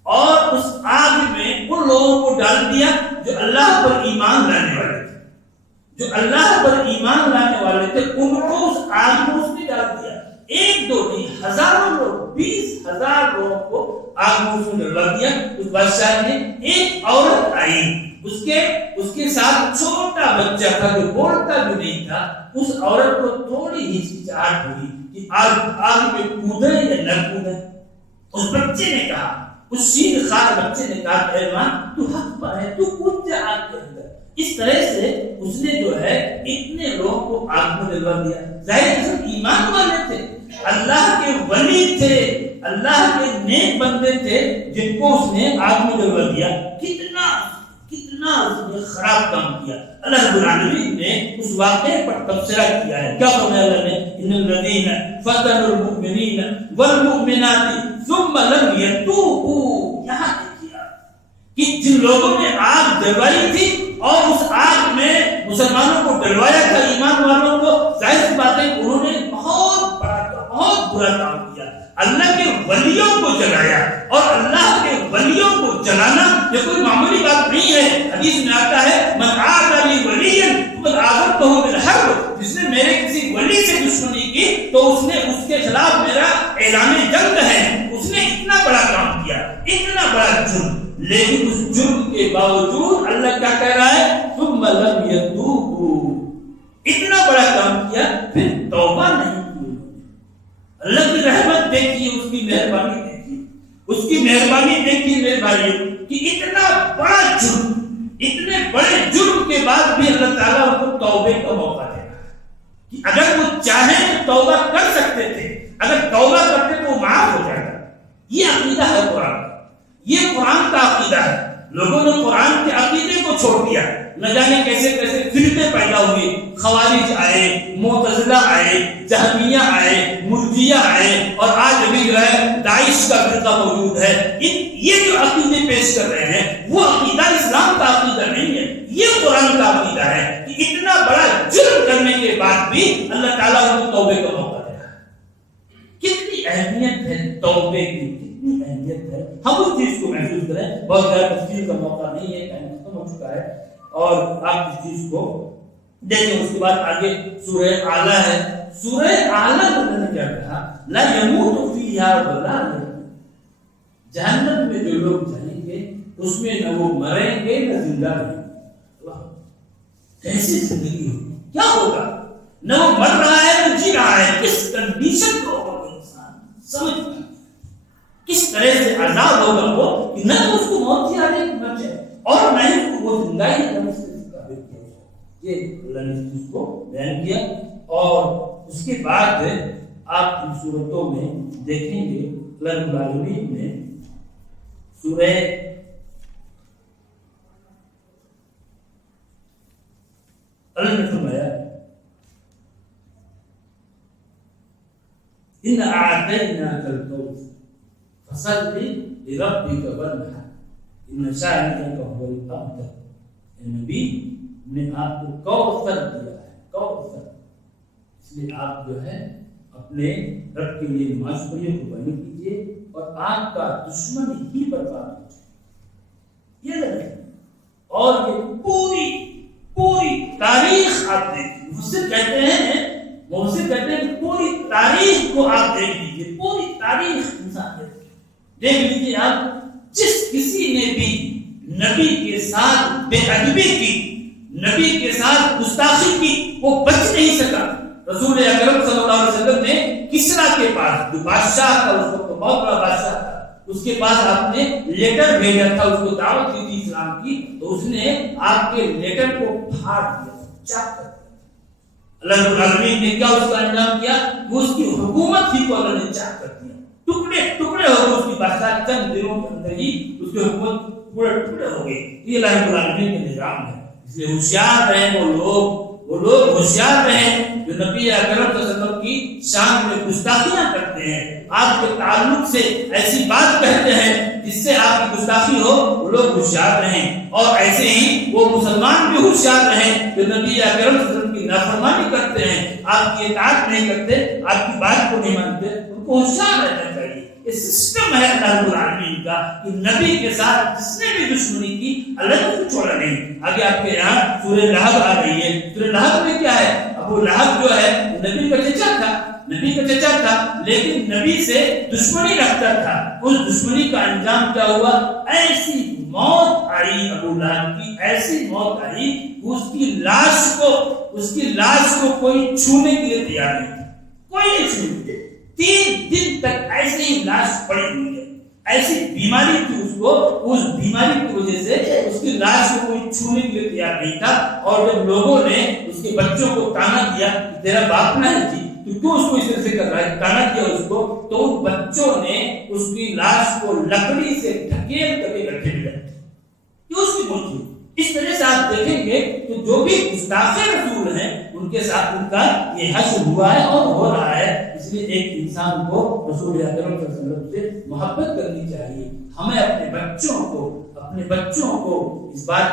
اور اس آگ میں ان لوگوں کو ڈال دیا جو اللہ پر ایمان لانے والے تھے. جو اللہ پر ایمان لانے والے تھے ان کو اس آگ میں اس نے ڈال دیا. ایک دو نہیں, ہزاروں لوگ, 20,000 لوگوں کو آگ میں اس نے ڈلوا دیا. اس بادشاہ نے, ایک عورت آئی, اس کے ساتھ چھوٹا بچہ تھا جو بولتا بھی نہیں تھا. اس عورت کو تھوڑی ہچکچاہٹ ہوئی کہ آگ میں کودے یا نہ کودے. اس بچے نے کہا, اس شیر خوار بچے نے کہا, اے ماں تو حق پر ہے, تو کود جا آگ کے اندر. اس طرح سے اس نے جو ہے اتنے لوگوں کو آگ میں ڈلوا دیا. ظاہر ایمان والے تھے, اللہ کے ولی تھے, اللہ کے نیک بندے تھے, جن کو اس نے آگ میں ڈلوا دیا. کتنا اس نے خراب کام کیا. اللہ رب العالمین نے اس واقعے پر تبصرہ کیا ہے. کیا فرمایا اللہ نے, ان الذین فتنوا المؤمنین والمؤمنات ثم لم یتوبوا. یہاں دیکھیے کہ جن لوگوں نے آگ جلوائی تھی اور اس آگ میں مسلمانوں کو ڈلوایا تھا, ایمان والوں کو, ظاہر سی بات ہے انہوں نے بہت برا کام کیا. اللہ کے ولیوں کو جلایا, اور اللہ کے ولیوں کو جلانا یہ کوئی معمولی بات نہیں ہے. حدیث میں آتا ہے, من عاد لی ولیا فقد آذنتہ بالحرب. جس نے میرے کسی ولی سے دشمنی کی تو اس نے اس کے خلاف میرا اعلان جنگ ہے. اس نے اتنا بڑا کام کیا, اتنا بڑا جرم, لیکن اس جرم کے باوجود اللہ کیا کہہ رہا ہے, ثم لم یتوبوا. اتنا بڑا کام کیا پھر توبہ نہیں کی. اللہ کی رحمت دیکھیے, اس کی مہربانی دیکھیے, اس کی مہربانی دیکھیے میرے بھائیوں, کہ اتنا بڑا جرم, اتنے بڑے جرم کے بعد بھی اللہ تعالیٰ ان کو توبے کا موقع دے رہا ہے. کہ اگر وہ چاہیں تو توبہ کر سکتے تھے, اگر توبہ کرتے تو وہ معاف ہو جائے گا. یہ عقیدہ ہے قرآن کا, یہ قرآن کا عقیدہ ہے. لوگوں نے قرآن کے عقیدے کو چھوڑ دیا, نہ جانے کیسے کیسے فرقے پیدا ہوئے. خوارج آئے, معتزلہ آئے, جہمیہ آئے, مرجیہ آئے, اور آج ابھی جو ہے داعش کا فرقہ موجود ہے. یہ جو عقیدے پیش کر رہے ہیں وہ عقیدہ اسلام کا عقیدہ نہیں ہے, یہ قرآن کا عقیدہ ہے. کہ اتنا بڑا جرم کرنے کے بعد بھی اللہ تعالیٰ ان کو توبے کا موقع دے رہا ہے. کتنی اہمیت ہے توبے کی, کتنی اہمیت ہے. ہم اس چیز کو محسوس کریں. بہت زیادہ تفصیل کا موقع نہیں ہے, ٹائم ختم ہو چکا ہے, اور آپ اس چیز کو دیکھیں. اس کے بعد آگے سورہ اعلیٰ ہے. سورہ اعلیٰ میں نے کیا کہا, لا یموت فیہا ولا یحیا. جہنم میں جو لوگ جائیں گے اس میں نہ وہ مریں گے نہ زندہ رہیں گے. کیسی زندگی ہوگی, کیا ہوگا, نہ وہ مر رہا ہے نہ جی رہا ہے. کس کنڈیشن کو ہوگا انسان, سمجھ کس طرح سے عذاب ہوگا وہ, کہ نہ تو اس کو موت کی آنے کی بچ ہے, اور نہ ہی وہ زندگی ہے. یہ اللہ نے اس چیز کو بیان کیا. اور اس کے بعد آپ ان صورتوں میں دیکھیں گے اللہ رب العالمین نے سورہ اللہ نے فرمایا, ان اعطیناک الکوثر فصل لربک وانحر ان شانئک هو الابتر. نبی نے آپ کو کوثر دیا ہے, کوثر, اس لیے آپ جو ہے اپنے رب کے لیے نماز پڑھیے, قربانی کیجیے, اور آپ کا دشمن ہی برباد ہو جائے. یہ لگے, اور یہ پوری تاریخ آپ دیکھیے. مفسر کہتے ہیں کہ پوری تاریخ کو آپ دیکھ لیجیے, پوری تاریخ انسانیت کی دیکھ لیجیے آپ. جس کسی نے بھی نبی کے ساتھ بے ادبی کی, نبی کے ساتھ گستاخی کی، وہ بچ نہیں سکا۔ رسول اکرم صلی اللہ علیہ وسلم نے کسرا کے پاس، جو بادشاہ تھا اس وقت بہت بڑا بادشاہ تھا، اس کے پاس آپ نے لیٹر بھیجا تھا، اس کو دعوت دی تھی اسلام کی، تو اس نے آپ کے لیٹر کو پھاڑ دیا، چاک کر دیا۔ اللہ رب العالمین نے کیا اس کا انجام کیا؟ وہ اس کی حکومت ہی کو اللہ نے چاک کر دیا، ٹکڑے ٹکڑے ہو گئے اس کی بادشاہ، چند دنوں کے اندر ہی اس کی حکومت ٹکڑے ٹکڑے ہو گئی۔ یہ اللہ رب العالمین کا نظام ہے۔ اس لیے ہوشیار رہیں وہ لوگ ہوشیار رہیں جو نبی اکرم صلی اللہ علیہ وسلم کی شان میں گستاخیاں کرتے ہیں، آپ کے تعلق سے ایسی بات کہتے ہیں جس سے آپ کی گستاخی ہو، وہ لوگ ہوشیار رہیں۔ اور ایسے ہی وہ مسلمان بھی ہوشیار رہیں جو نبی اکرم صلی اللہ علیہ وسلم کی نافرمانی کرتے ہیں، آپ کی اطاعت نہیں کرتے، آپ کی بات کو نہیں مانتے، ان کو ہوشیار رہنا چاہیے۔ یہ سسٹم ہے اللہ رب العالمین کا کہ نبی کے ساتھ جس نے بھی دشمنی کی اللہ نے کو چھوڑا نہیں۔ آگے آپ کے یہاں سورہ لہب آ رہی ہے۔ سورہ لہب میں کیا ہے؟ ابو لہب جو ہے نبی کا چچا تھا، لیکن نبی سے دشمنی رکھتا تھا۔ اس دشمنی کا انجام کیا ہوا؟ ایسی موت آئی ابو لہب کی، ایسی موت آئی اس کی لاش کو کوئی چھونے کے لیے تیار نہیں تھا، کوئی نہیں چھونے کے لیے۔ 3 دن تک ایسے ہی لاش پڑی ہوئی ہے، ایسی بیماری تھی اس کو، اس بیماری کی وجہ سے اس کی لاش کو کوئی چھونے کے لیے تیار نہیں تھا۔ اور جب لوگوں نے اس کے بچوں کو تانا دیا کہ تیرا باپ نہ ہے جی، تو کیوں اس کو اس طرح سے کر رہا ہے، تانا دیا اس کو، تو ان بچوں نے اس کی لاش کو لکڑی سے ڈھکیل کر کے رکھے ہوئے، یہ اس کی موت ہوئی۔ اس طرح سے آپ دیکھیں گے کہ جو بھی گستاخ رسول ہیں ان کے ساتھ ان کا یہ حشر ہوا ہے اور ہو رہا ہے۔ اس لیے ایک انسان کو رسول اکرم صلی اللہ علیہ وسلم سے محبت کرنی چاہیے۔ ہمیں اپنے بچوں کو اس بات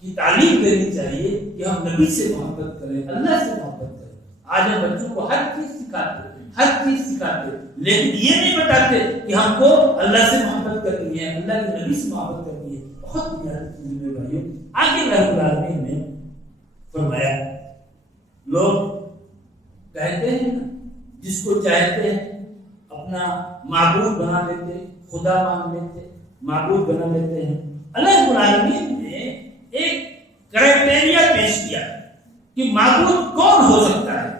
کی تعلیم دینی چاہیے کہ ہم نبی سے محبت کریں، اللہ سے محبت کریں۔ آج ہم بچوں کو ہر چیز سکھاتے، لیکن یہ نہیں بتاتے کہ ہم کو اللہ سے محبت کرنی ہے، اللہ کے نبی سے محبت کرنی ہے۔ بہت بنیادی چیز ہے بھائیوں۔ آگے اللہ رب العالمین نے فرمایا، لوگ کہتے ہیں جس کو چاہتے ہیں اپنا معبود بنا لیتے، خدا مان لیتے، معبود بنا لیتے ہیں۔ اللہ رب العالمین نے ایک کرائٹیریا پیش کیا کہ معبود کون ہو سکتا ہے،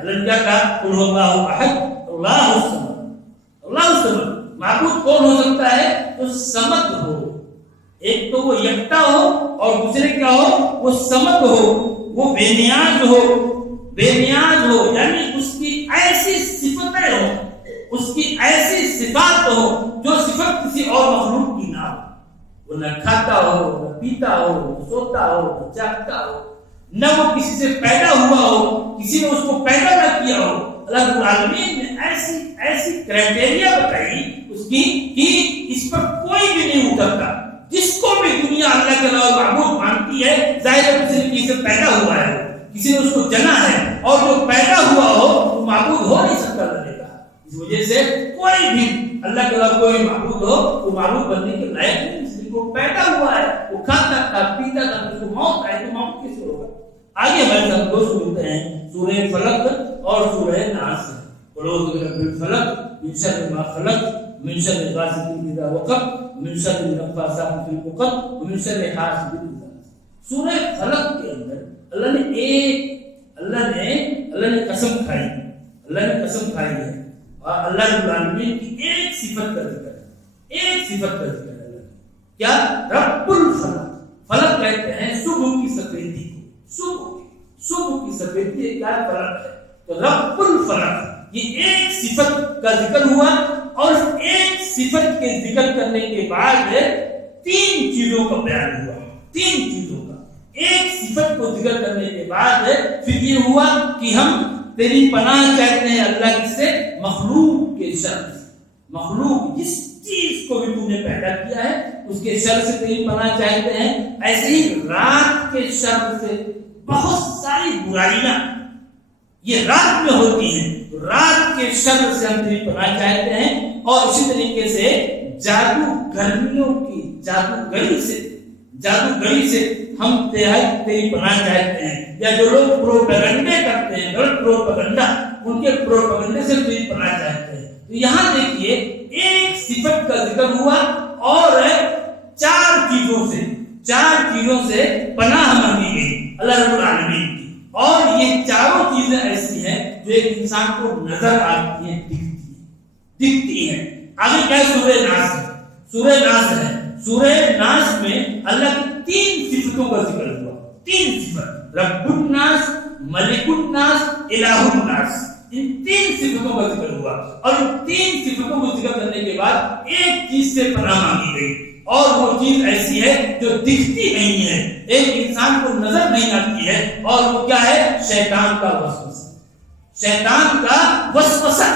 اللہ نے کیا کہا؟ قل هو اللہ احد اللہ الصمد۔ معبود کون ہو سکتا ہے؟ تو صمد ہو، ایک تو وہ یکتا ہو اور دوسرے کیا ہو؟ وہ صمد ہو، وہ بے نیاز ہو، یعنی اس کی ایسی صفتیں ہو، اس کی ایسی صفات ہو جو صفت کسی اور مخلوق کی نہ ہو۔ وہ نہ کھاتا ہو، نہ پیتا ہو، نہ سوتا ہو، نہ جاگتا ہو، نہ وہ کسی سے پیدا ہوا ہو، کسی نے اس کو پیدا نہ کیا ہو۔ اللہ رب العالمین نے ایسی کرائٹیریا بتائی اس کی کہ اس پر کوئی بھی نہیں اترتا۔ جس کو بھی دنیا اللہ کے علاوہ معبود مانتی ہے، ظاہر ہے کسی نے کسی سے پیدا ہوا ہے، کسی نے اس کو جنا ہے، اور جو پیدا ہوا ہو وہ معبود ہو نہیں سکتا اللہ نے کہا۔ اس وجہ سے کوئی بھی اللہ کے علاوہ کوئی معبود ہو وہ معبود بننے کے لائق نہیں، اس لیے وہ پیدا ہوا ہے، وہ کھاتا تھا، پیتا تھا، اس کو موت آئی تو معبود کیسے ہوگا؟ آگے ہمارے ساتھ دو سورتیں ہیں، سورہ فلق اور سورہ ناس۔ اعوذ برب الفلق من شر ما خلق من شر غاسق اذا وقب من شر النفاثات في العقد ومن شر حاسد اذا حسد۔ سورہ فلق کے اندر اللہ نے قسم کھائی ہے، اور اللہ رب العالمین کی ایک صفت کا ذکر ہے، کیا؟ رب الفلق۔ فلق کہتے ہیں صبح کی سفیدی کو، صبح کی سفیدی کیا فلق ہے؟ تو رب الفلق، یہ ایک صفت کا ذکر ہوا، اور ایک صفت کے ذکر کرنے کے بعد 3 چیزوں کا بیان ہوا، 3 چیزوں کا۔ ایک صفت کو ذکر کرنے کے بعد پھر یہ ہوا کہ ہم تیری پناہ چاہتے ہیں اللہ سے مخلوق کے شر سے، مخلوق جس چیز کو بھی تو نے پیدا کیا ہے اس کے شر سے تیری پناہ چاہتے ہیں۔ ایسے ہی رات کے شر سے، بہت ساری برائیاں یہ رات میں ہوتی ہیں، رات کے شر سے ہم تیری پناہ چاہتے ہیں۔ اور اسی طریقے سے جادوگری سے ہم تیری پناہ چاہتے ہیں، یا جو لوگ پروپیگنڈے کرتے ہیں، غلط پروپیگنڈا، ان کے پروپیگنڈے سے تیری پناہ چاہتے ہیں۔ تو یہاں دیکھیے ایک صفت کا ذکر ہوا اور 4 چیزوں سے، 4 چیزوں سے پناہ مانگی گئی اللہ رب العالمین کی، اور یہ چاروں چیزیں ایسی ہیں جو ایک انسان کو نظر آتی ہیں، دکھتی ہیں۔ آگے کیا سورہ ناس ہے، سورہ ناس ہے، سورہ ناس میں اللہ کی 3 صفتوں کا ذکر ہوا، 3 صفت، رب الناس، ملک الناس، الہ الناس، ان 3 صفتوں کا ذکر ہوا، اور ان 3 صفتوں کو ذکر کرنے کے بعد ایک چیز سے پناہ مانگی گئی، اور وہ چیز ایسی ہے جو دکھتی نہیں ہے، ایک انسان کو نظر نہیں آتی ہے، اور وہ کیا ہے؟ شیطان کا وسوسہ، شیطان کا وسوسہ،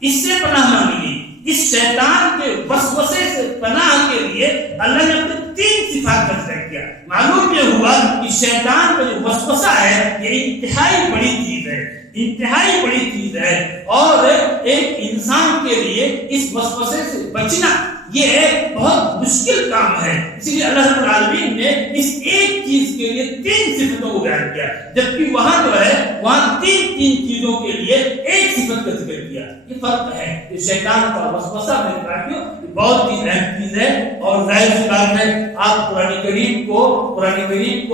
اس سے پناہ مانگی گئی۔ اس شیطان کے وسوسے سے پناہ کے لیے اللہ نے اپنے 3 صفات کا ذکر کیا۔ معلوم یہ ہوا کہ شیطان کا جو وسوسہ ہے یہ انتہائی بڑی چیز ہے، انتہائی بڑی چیز ہے، اور ایک انسان کے لیے اس وسوسے سے بچنا یہ بہت مشکل کام ہے، اسی لیے اللہ رب العالمین نے اس ایک چیز کے لیے 3 صفتوں کو بیان کیا، جبکہ وہاں جو ہے وہاں 3 چیزوں کے لیے ایک صفت کا ذکر کیا۔ یہ فرق ہے کہ شیطان کا وسوسہ میرے بھائیوں بہت ہی اہم چیز ہے، اور ظاہر سی بات ہے آپ قرآن کریم کو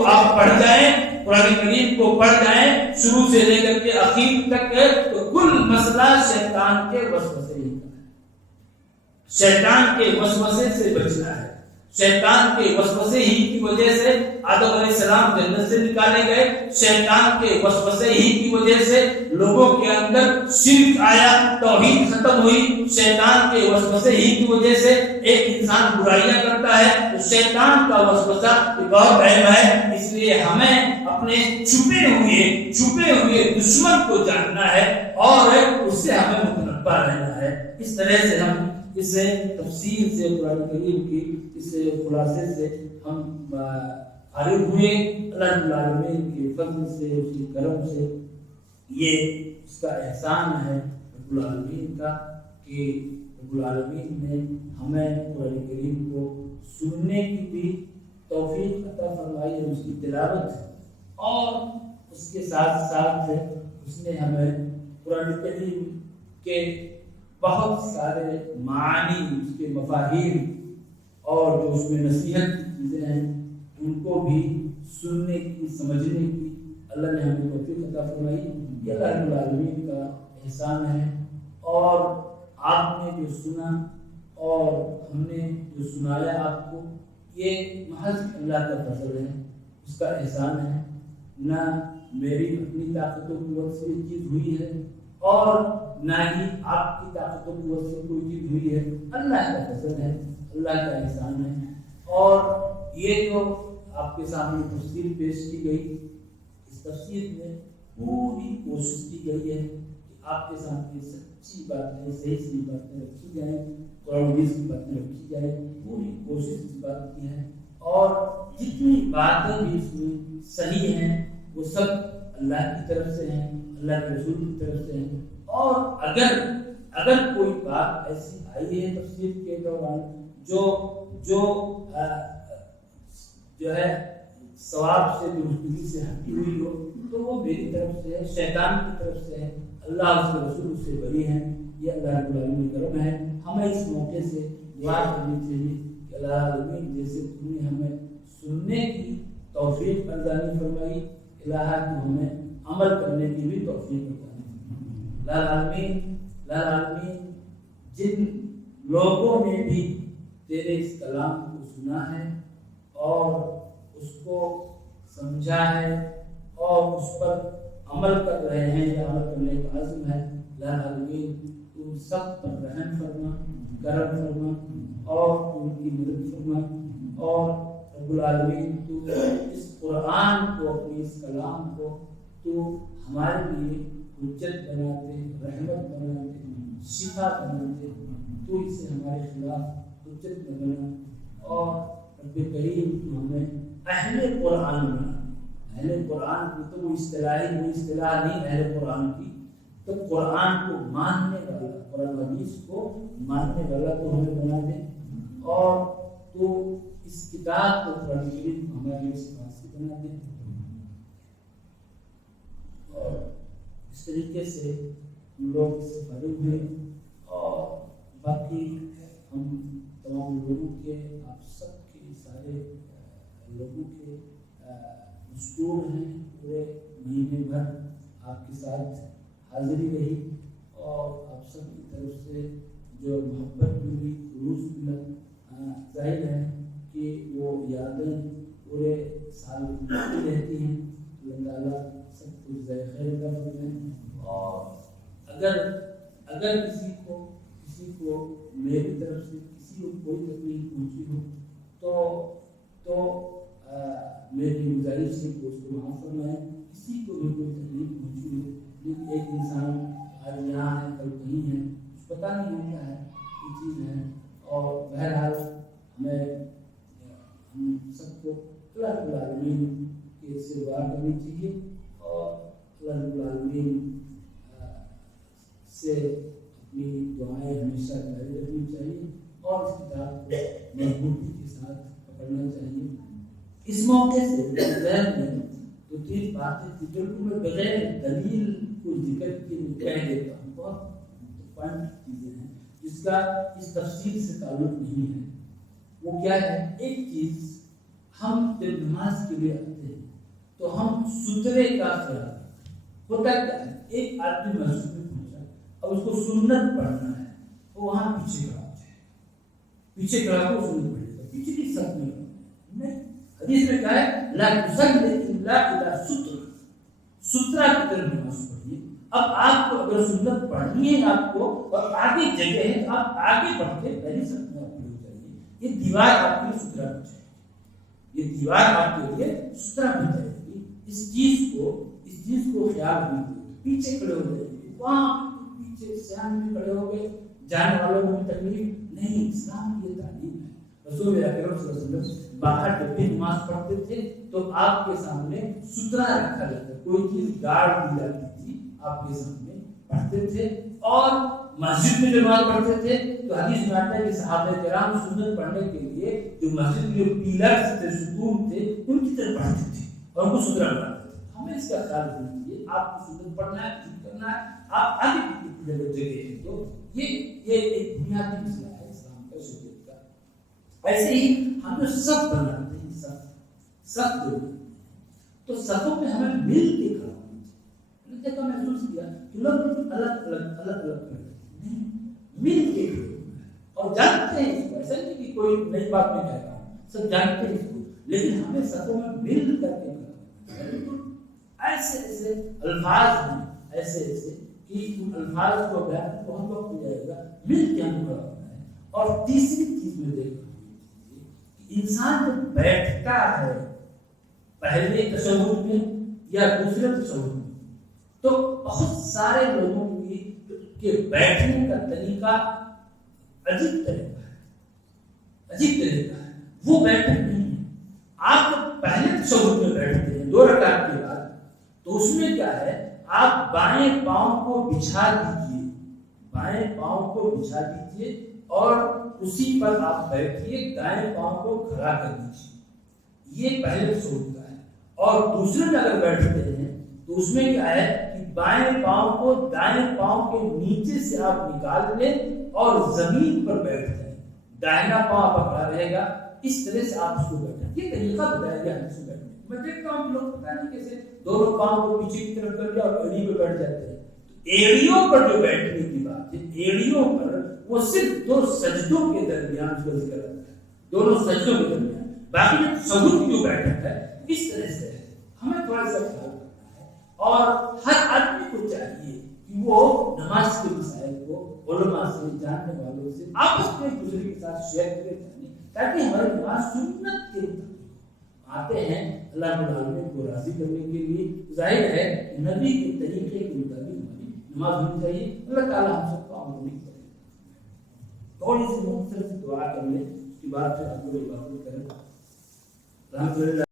آپ پڑھ جائیں، قرآن کریم کو پڑھ جائیں شروع سے لے کر کے آخر تک، تو کل مسئلہ شیطان کے وسوسے ہی، شیطان کے وسوسے سے بچنا ہے۔ شیطان کے وسوسے ہی کی وجہ سے آدم علیہ السلام جنت سے نکالے گئے، شیطان کے وسوسے ہی کی وجہ سے لوگوں کے اندر شرک آیا، توحید ختم ہوئی، شیطان کے وسوسے ہی کی وجہ سے ایک انسان برائیاں کرتا ہے، تو شیطان کا وسوسہ بہت اہم ہے، اس لیے ہمیں اپنے چھپے ہوئے دشمن کو جاننا ہے، اور اس سے ہمیں متنبہ رہنا ہے۔ اس طرح سے ہم اس تفسیر سے قرآن کریم کی اس خلاصے سے ہم فارغ ہوئے۔ اللہ رب العالمین کے فضل سے، اس کے کرم سے، یہ اس کا احسان ہے رب العالمین کا کہ رب العالمین نے ہمیں قرآن کریم کو سننے کی بھی توفیق عطا فرمائی ہے، اس کی تلاوت، اور اس کے ساتھ ساتھ اس نے ہمیں قرآن کریم کے بہت سارے معانی، اس کے مفاہیم، اور جو اس میں نصیحت کی چیزیں ہیں ان کو بھی سننے کی، سمجھنے کی اللہ نے ہمیں توفیق عطا فرمائی۔ یہ اللہ رب العالمین کا احسان ہے، اور آپ نے جو سنا اور ہم نے جو سنایا آپ کو، یہ محض اللہ کا فضل ہے، اس کا احسان ہے، نہ میری اپنی طاقت و قوت سے یہ چیز ہوئی ہے، اور نہ ہی آپ کی طاقت و قوت سے کوئی چیز ہوئی ہے، اللہ کا فضل ہے، اللہ کا احسان ہے۔ اور یہ جو آپ کے سامنے تفسیر پیش کی گئی، اس تفسیر میں پوری کوشش کی گئی ہے کہ آپ کے سامنے سچی باتیں، صحیح باتیں رکھی جائیں، قرآن حدیث کی باتیں رکھی جائیں، پوری کوشش اس بات کی ہے، اور جتنی باتیں بھی اس میں صحیح ہیں وہ سب اللہ کی طرف سے ہیں، اللہ کے رسول کی طرف سے ہیں، اور اگر کوئی بات ایسی آئی ہے تفسیر کے دوران جو ہے ثواب سے، درستگی سے ہٹی ہوئی ہو، تو وہ میری طرف سے ہے، شیطان کی طرف سے ہے، اللہ اس کے رسول سے بری ہیں، یہ اللہ رب العالمین کا کرم ہے۔ ہمیں اس موقع سے دعا کرنی چاہیے کہ اللہ العالمین جیسے تم نے ہمیں سننے کی توفیق عطا فرمائی، الہ تو ہمیں عمل کرنے کی بھی توفیق عطا فرمائی۔ اللہ العالمین جن لوگوں نے بھی تیرے اس کلام کو سنا ہے اور اس کو سمجھا ہے اور اس پر عمل کر رہے ہیں یا عمل کرنے کا عزم ہے، اللہ العالمین تو سب پر رحم فرما، کرم فرما، اور ان کی مدد فرما، اور رب العالمین تو اس قرآن کو، اپنی اس کلام کو تو ہمارے لیے حجت بنا دے، رحمت بنا دے، شفا بنا دے، تو اسے ہمارے خلاف حجت نہ بنا، اور رب کریم تو ہمیں اہل قرآن بنا دے۔ اہل قرآن کی تو وہ اصطلاح نہیں اہل قرآن کی، تو قرآن کو ماننے والا، قرآن حدیث کو ماننے والا تو ہمیں بنا دے، اور تو اس کتاب کو قرآن کریم ہمارے لیے سفارشی بنا دے، اور اس طریقے سے ہم لوگ اس سے فارغ ہوئے، اور باقی ہم تمام لوگوں کے، آپ سب کے سارے لوگوں کے مشکور ہیں، پورے مہینے بھر آپ کے ساتھ حاضری رہی اور آپ سب کی طرف سے جو محبت ملی، خلوص ملا، ظاہر ہے کہ وہ یادیں پورے سال باقی رہتی ہیں۔ اللہ تعالیٰ سب کچھ ذائقہ خیر کا فرمائے۔ اور اگر کسی کو میری طرف سے کسی کو کوئی تکلیف پہنچی ہو تو میری گزارش ہے کہ اس کو معاف فرمائیں۔ کسی کو بھی کوئی تکلیف پہنچی ہو، لیکن ایک انسان آج یہاں ہے کل کہیں ہے، پتہ نہیں ہے کیا ہے یہ چیز ہے، اور بہرحال ہم سب کو اللہ رب العالمین کے سے دعا کرنی چاہیے اور اللہ رب العالمین سے اپنی دعائیں ہمیشہ جاری رکھنی چاہیے اور اس کتاب کو مضبوطی کے ساتھ پکڑنا چاہیے۔ اس موقع سے ذہن میں دو تین باتیں تھی جو میں بغیر دلیل کو ذکر کے کہہ دیتا ہوں، بہت پوائنٹ چیزیں ہیں جس کا اس تفصیل سے تعلق نہیں ہے۔ وہ کیا ہے؟ ایک چیز، ہم جب نماز کے لیے آتے ہیں تو ہم سترے کا خیال ہوتا کیا ہے؟ ایک آدمی مسجد میں پہنچا، اب اس کو سنت پڑھنا ہے، وہ وہاں پیچھے کھڑا ہو جائے، پیچھے کھڑا ہو سنت پڑھے گا، پیچھے کی سب میں نہیں۔ حدیث میں کیا ہے؟ لا تصلی الا اذا ستر، سترا کی طرف نماز پڑھیے۔ اب آپ کو اگر سنت پڑھنی ہے آپ کو اور آگے جگہ ہے تو آپ آگے بڑھ کے پہلے سب میں آپ کو چاہیے، یہ دیوار آپ کے لیے سترا ہو جائے گی، یہ دیوار آپ کے لیے سترا ہو جائے گی۔ اس چیز کو خیال رکھیے، پیچھے کھڑے ہو جائیں گے، وہاں پیچھے سیان میں کھڑے ہو گئے، جانے والوں کو بھی تکلیف نہیں۔ اسلام کی یہ تعلیم ہے۔ رسول اکرم صلی اللہ علیہ وسلم باہر جب بھی نماز پڑھتے تھے تو آپ کے سامنے سترا رکھا جاتا، کوئی چیز گاڑ دی جاتی تھی، آپ کے سامنے پڑھتے تھے۔ اور مسجد میں جو نماز پڑھتے تھے تو حدیث میں آتا ہے کہ صحابہ کرام سنت پڑھنے کے لیے جو مسجد کے پیلرز تھے، ستون تھے، ان کی طرف پڑھتے تھے اور ان کو سترا بناتے تھے۔ ہمیں اس کا خیال رکھنا چاہیے، آپ کو سنت پڑھنا ہے، کرنا ہے، آپ آگے کی جگہ ہے تو یہ ایک بنیادی مسئلہ ہے اسلام کا، شریعت کا۔ ایسے ہی ہم جو صف بناتے ہیں، صف جو تو صفوں میں ہمیں مل کے کھڑا ہونا چاہیے۔ دیکھا محسوس کیا کہ لوگ الگ الگ نہیں، مل کے کھڑے ہونا ہے اور جانتے ہیں اس کو، ایسا نہیں کہ کوئی نئی بات میں کہہ رہا ہوں، سب جانتے ہیں اس کو، لیکن ہمیں صفوں میں مل کر کے کھڑا ہونا ہے۔ ایسے الفاظ ہیں، ایسے کہ ان الفاظ کو بیان بہت وقت ہو جائے گا، مل کے ہم کھڑا ہونا ہے۔ اور تیسری چیز میں دیکھ انسان جب بیٹھتا ہے پہلے تشہد میں یا دوسرے تشہد میں تو بہت سارے لوگوں کے بیٹھنے کا طریقہ عجیب طریقہ ہے، وہ بیٹھک نہیں ہے۔ آپ جب پہلے تشہد میں بیٹھتے ہیں 2 رکعت کے بعد تو اس میں کیا ہے؟ آپ بائیں پاؤں کو بچھا دیجیے اور اسی پر آپ بیٹھیے، دائیں پاؤں کو کھڑا کر دیجیے، یہ پہلے تشہد کا ہے۔ اور دوسرے میں اگر بیٹھتے ہیں تو اس میں کیا ہے کہ بائیں پاؤں کو دائیں پاؤں کے نیچے سے آپ نکال لیں اور زمین پر بیٹھ جائیں، دائنا پاؤں آپ کھڑا رہے گا، اس طرح سے آپ اس کو بیٹھیں۔ یہ طریقہ بتایا گیا ہم سے بیٹھنے۔ میں دیکھتا ہوں لوگ پتہ نہیں کیسے دونوں پاؤں کو پیچھے کی طرف کر کے اور ایڑی پہ بیٹھ جاتے ہیں۔ ایڑیوں پر جو بیٹھنے کی بات ہے، ایڑیوں پر وہ صرف 2 سجدوں کے درمیان اس کا ذکر ہے، دونوں سجدوں کے درمیان، باقی جو تشہد کی جو بیٹھک ہے اس طرح سے ہے۔ ہمیں تھوڑا سا خیال کرنا ہے اور ہر آدمی کو چاہیے کہ وہ نماز کے مسائل کو علماء سے، جاننے والوں سے آپس میں ایک دوسرے کے ساتھ شیئر کریں تاکہ ہماری نماز سنت کے آتے ہیں اللہ رب العالمین کو راضی کرنے کے لیے۔ ظاہر ہے نبی کے طریقے کے مطابق ہماری نماز ہونی چاہیے۔ اللہ تعالیٰ ہم سب کو عمل نہیں کرے۔ تھوڑی سی مختصر سی دعا کر لیں، اس کے بعد پھر ہم لوگ عبادت کریں۔ الحمدللہ